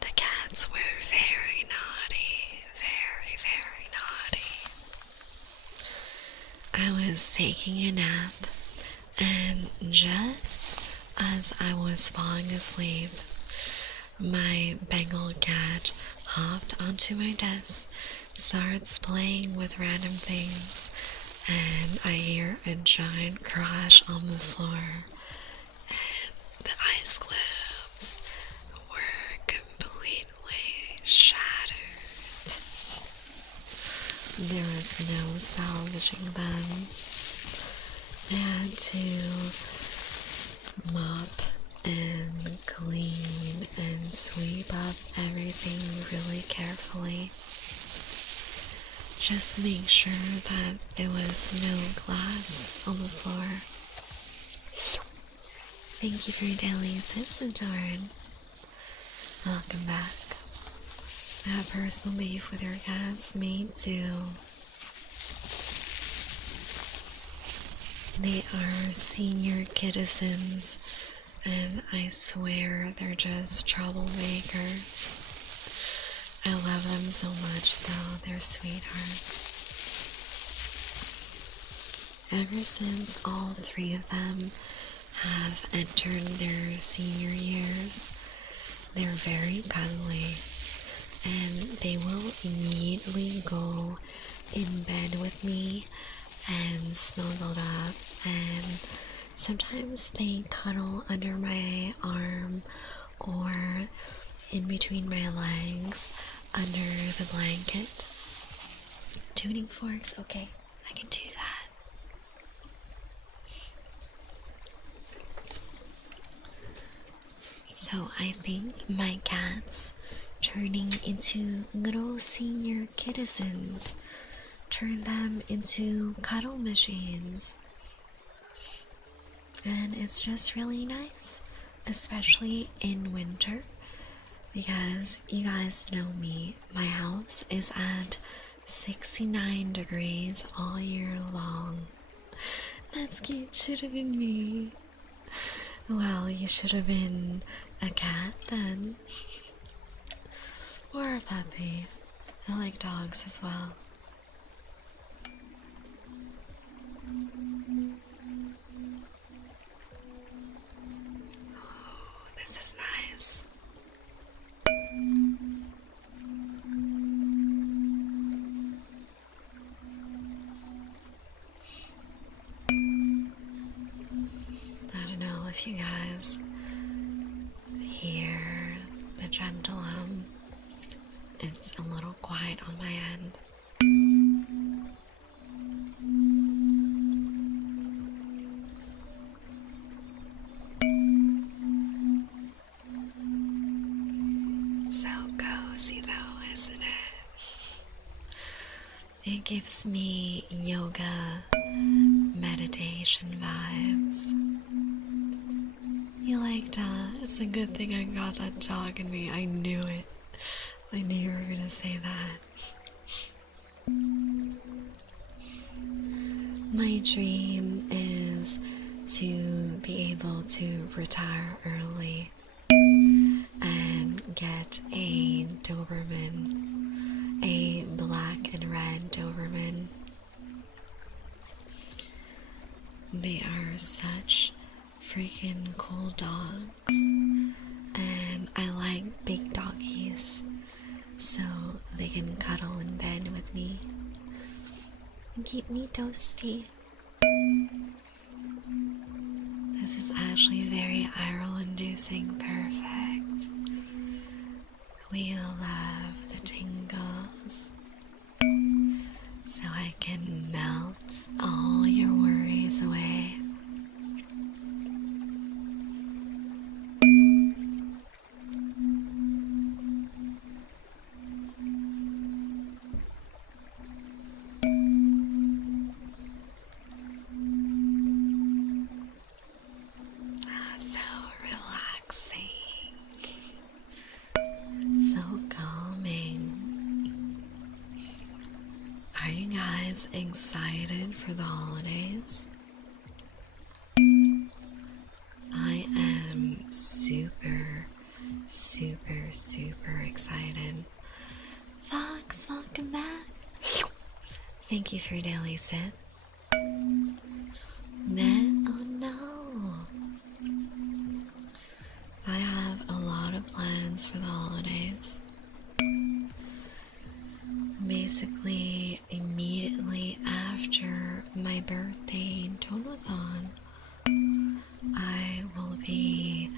The cats were very naughty, very naughty. I was taking a nap, and just as I was falling asleep, my Bengal cat hopped onto my desk, starts playing with random things, and I hear a giant crash on the floor, and the ice globes were completely shattered. There was no salvaging them. I had to mop and clean and sweep up everything really carefully. Just make sure that there was no glass on the floor. Thank you for your daily Citizen. Welcome back. I have personal beef with your cats, me too. They are senior citizens, and I swear they're just troublemakers. I love them so much though, they're sweethearts. Ever since all three of them have entered their senior years, they're very cuddly, and they will immediately go in bed with me and snuggled up, and sometimes they cuddle under my arm or in between my legs under the blanket. Tuning forks, okay, I can do that. So I think my cats turning into little senior citizens turn them into cuddle machines, and it's just really nice, especially in winter, because you guys know me, my house is at 69 degrees all year long. That's cute, should have been me. Well, you should have been a cat then, or a puppy. I like dogs as well. Oh, this is nice. I don't know if you guys hear the gentle hum. It's a little quiet on my end. So cozy though, isn't it? It gives me yoga meditation vibes. You like that? It's a good thing I got that dog in me. I knew it. I knew you were gonna say that. My dream is to be able to retire early and get a Doberman, a black and red Doberman. They are such freaking cool dogs, and I like big doggies, so they can cuddle in bed with me and keep me toasty. This is actually very Ireland-inducing perfect. We love the tingles, so I can melt all your worries away. So relaxing, so Are you guys excited for the holidays? I am super, super, super excited. Fox, welcome back. Thank you for your daily sit. Man, oh no. I have a lot of plans for the holidays. Basically, immediately after my birthday DONOTHON, I will be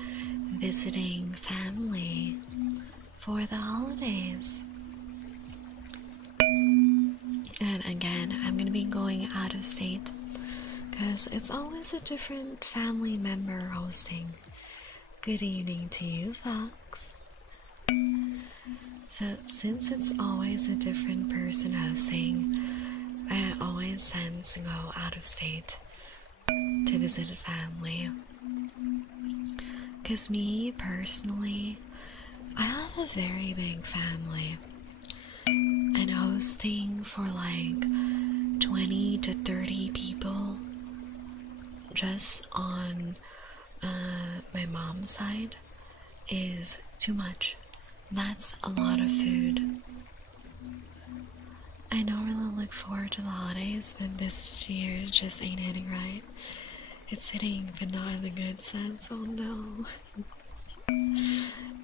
visiting family for the holidays. And again, I'm going to be going out of state because it's always a different family member hosting. Good evening to you, Fox. So since it's always a different person hosting, I always tend to go out of state to visit family. Because me, personally, I have a very big family. And hosting for like 20 to 30 people just on my mom's side is too much. That's a lot of food. I don't really look forward to the holidays, but this year just ain't hitting right. It's hitting, but not in the good sense. Oh no.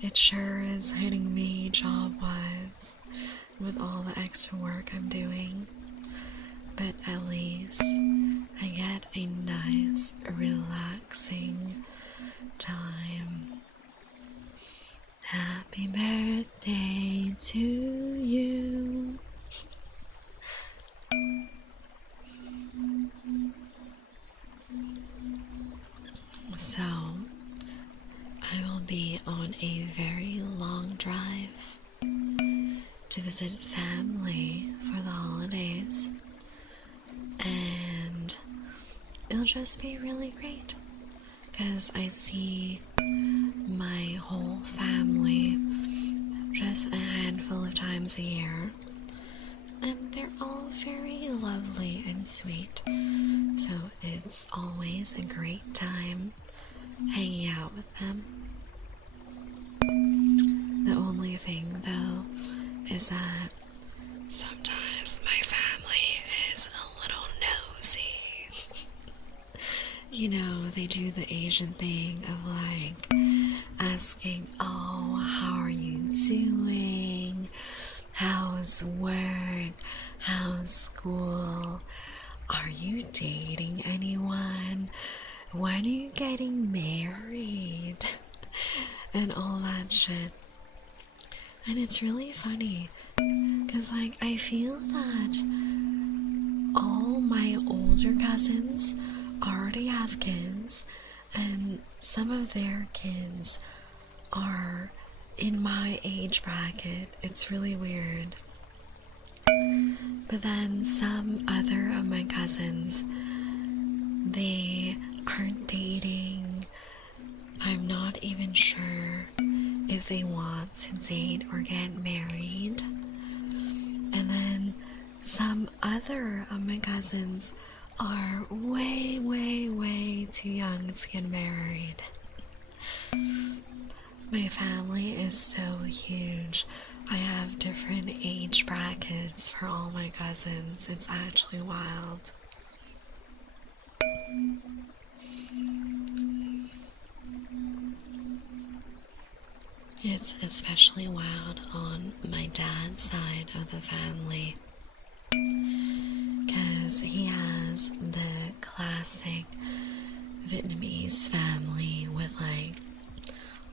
It sure is hitting me job-wise with all the extra work I'm doing. But at least I get a nice, relaxing time. Happy birthday to you. So, I will be on a very long drive to visit family for the holidays, and it'll just be really great because I see my whole family just a handful of times a year, and they're all very lovely and sweet, so it's always a great time hanging out with them. The only thing though is that sometimes my family is a little nosy. You know, they do the Asian thing of like asking, oh, how are you doing? How's work? How's school? Are you dating anyone? When are you getting married? And all that shit. And it's really funny because like I feel that all my older cousins already have kids, and some of their kids are in my age bracket. It's really weird. But then some other of my cousins, they aren't dating. I'm not even sure if they want to date or get married. And then some other of my cousins are way, way, way too young to get married. My family is so huge. I have different age brackets for all my cousins. It's actually wild. It's especially wild on my dad's side of the family because he has the classic Vietnamese family with like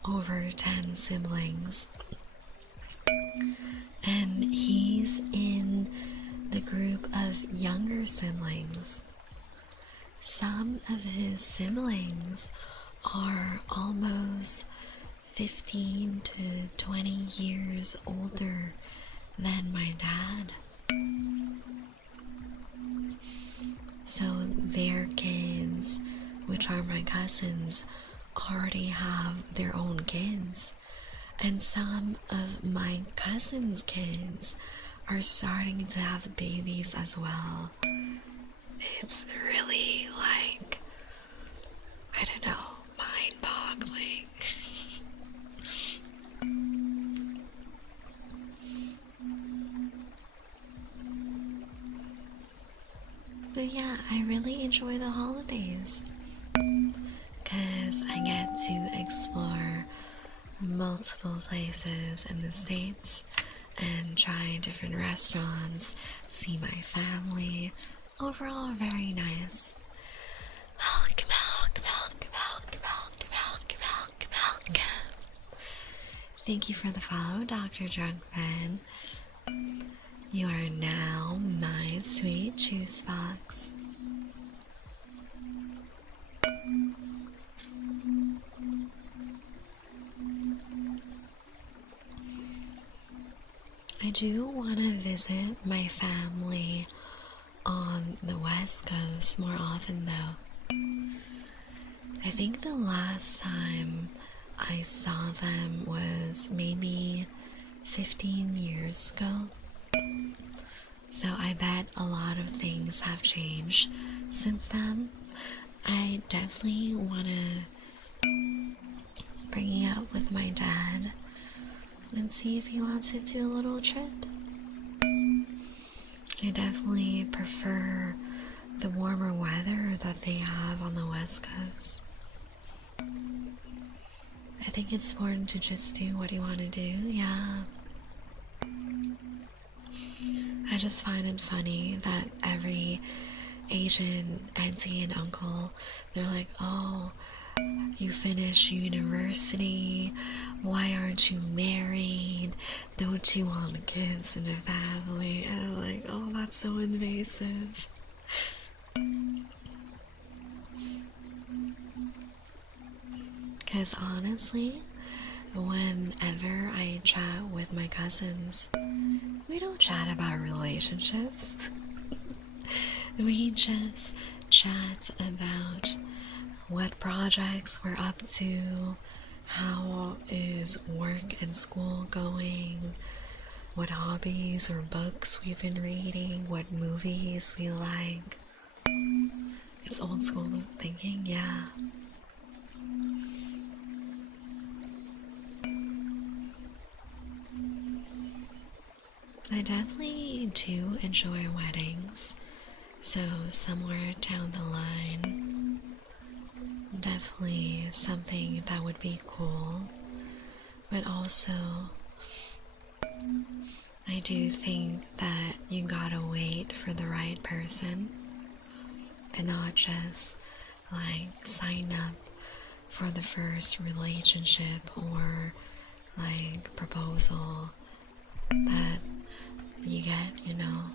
over 10 siblings, and he's in the group of younger siblings. Some of his siblings are almost 15 to 20 years older than my dad. So their kids, which are my cousins, already have their own kids. And some of my cousins' kids are starting to have babies as well. It's really like, I don't know, mind-boggling. But yeah, I really enjoy the holidays because I get to explore multiple places in the States and try different restaurants, see my family. Overall, very nice. Welcome, welcome, welcome, welcome, welcome, welcome, welcome, welcome. Thank you for the follow, Dr. Drunkman. You are now my sweet juice box. I do want to visit my family on the West Coast more often though. I think the last time I saw them was maybe 15 years ago. So I bet a lot of things have changed since then. I definitely want to bring it up with my dad and see if he wants to do a little trip. I definitely prefer the warmer weather that they have on the West Coast. I think it's important to just do what you want to do, yeah. I just find it funny that every Asian auntie and uncle, they're like, oh, you finished university, why aren't you married, don't you want kids and a family? And I'm like, oh, that's so invasive. Because honestly, whenever I chat with my cousins, we don't chat about relationships. We just chat about what projects we're up to, how is work and school going, what hobbies or books we've been reading, what movies we like. It's old school thinking, yeah. I definitely do enjoy weddings, so somewhere down the line, definitely something that would be cool, but also I do think that you gotta wait for the right person and not just like sign up for the first relationship or like proposal that you get, you know.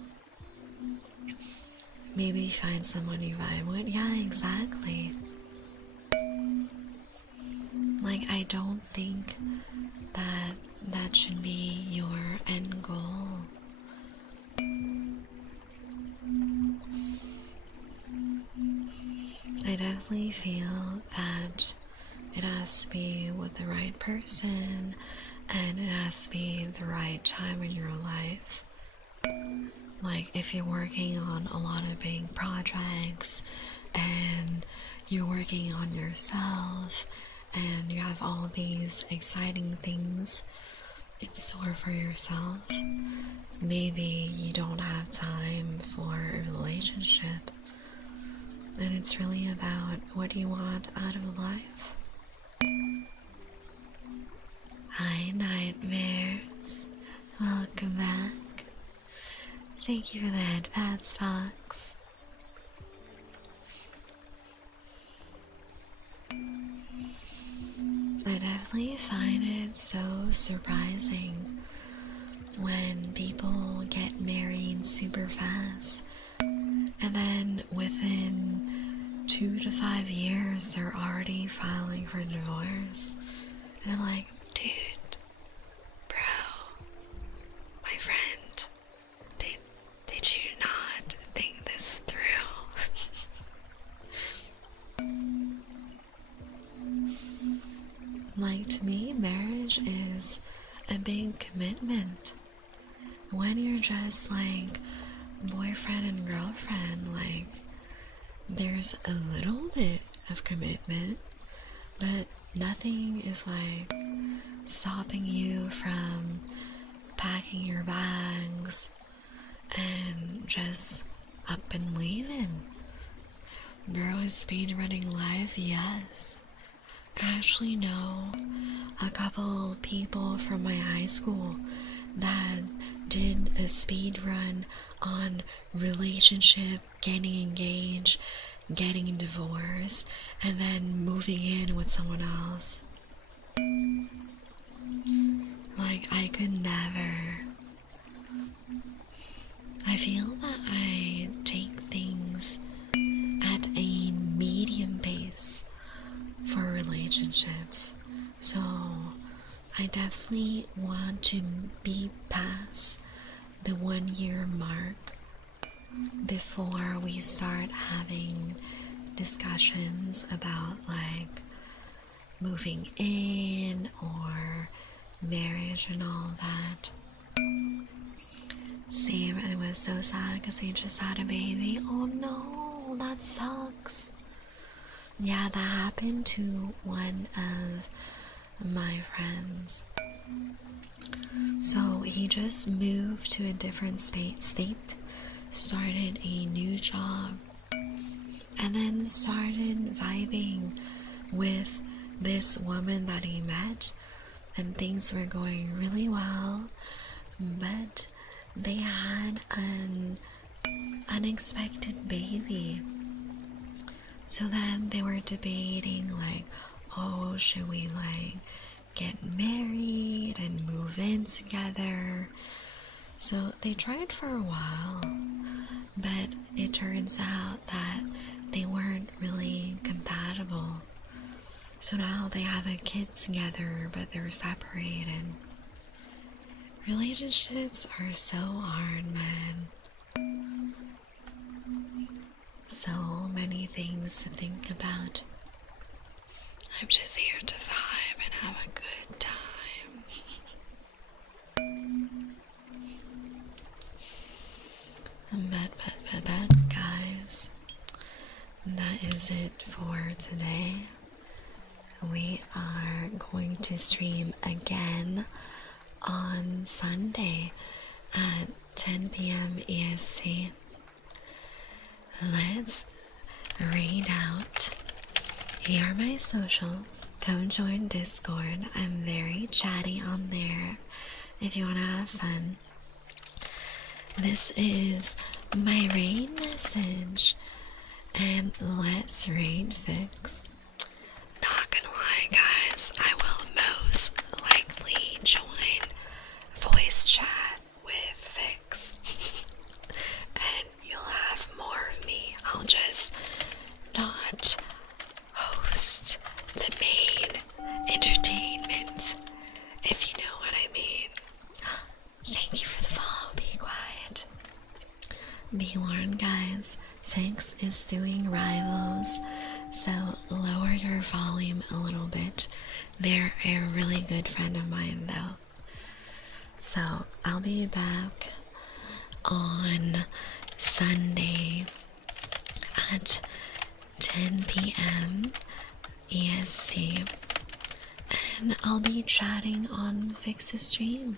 Maybe find someone you vibe with. Yeah, exactly. Like, I don't think that that should be your end goal. I definitely feel that it has to be with the right person and it has to be the right time in your life. Like, if you're working on a lot of big projects and you're working on yourself and you have all these exciting things in store for yourself, maybe you don't have time for a relationship. And it's really about what you want out of life. Hi, Nightmares. Welcome back. Thank you for the headpads, Fox. I definitely find it so surprising when people get married super fast and then within 2 to 5 years they're already filing for divorce. And I'm like, dude, bro, my friend, did you not think this through? Like, to me, marriage is a big commitment. when you're just like boyfriend and girlfriend, like there's a little bit of commitment, but nothing is like stopping you from packing your bags and just up and leaving. Bro is speedrunning live, yes. I actually know a couple people from my high school that did a speed run on relationship, getting engaged, getting divorced, and then moving in with someone else. Like, I could never. I feel that I take things at a medium pace for relationships. So I definitely want to be past the 1 year mark before we start having discussions about like moving in or marriage and all that. Same, and it was so sad because he just had a baby. Oh no, that sucks. Yeah, that happened to one of my friends. So he just moved to a different state, started a new job, and then started vibing with this woman that he met, and things were going really well, but they had an unexpected baby. So then they were debating like, oh, should we like get married and move in together? So they tried for a while, but it turns out that they weren't really compatible. So now they have a kid together, but they're separated. Relationships are so hard, man. So many things to think about. I'm just here to vibe and have a good time. But, guys, that is it for today. We are going to stream again on Sunday at 10 p.m. EST. Let's read out. Here are my socials. Come join Discord. I'm very chatty on there if you want to have fun. This is my raid message, and let's raid Fix. Not gonna lie, guys, I will most likely join voice chat with Fix, and you'll have more of me. I'll just not host the main entertainment, if you know what I mean. Thank you for the follow. Be quiet. Be warned, guys. Fix is doing rivals, so lower your volume a little bit. They're a really good friend of mine, though. So I'll be back on Sunday at 10 p.m. EST, and I'll be chatting on Fix's stream.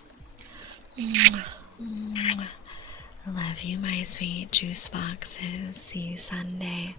Mwah, mwah. Love you, my sweet juice boxes. See you Sunday.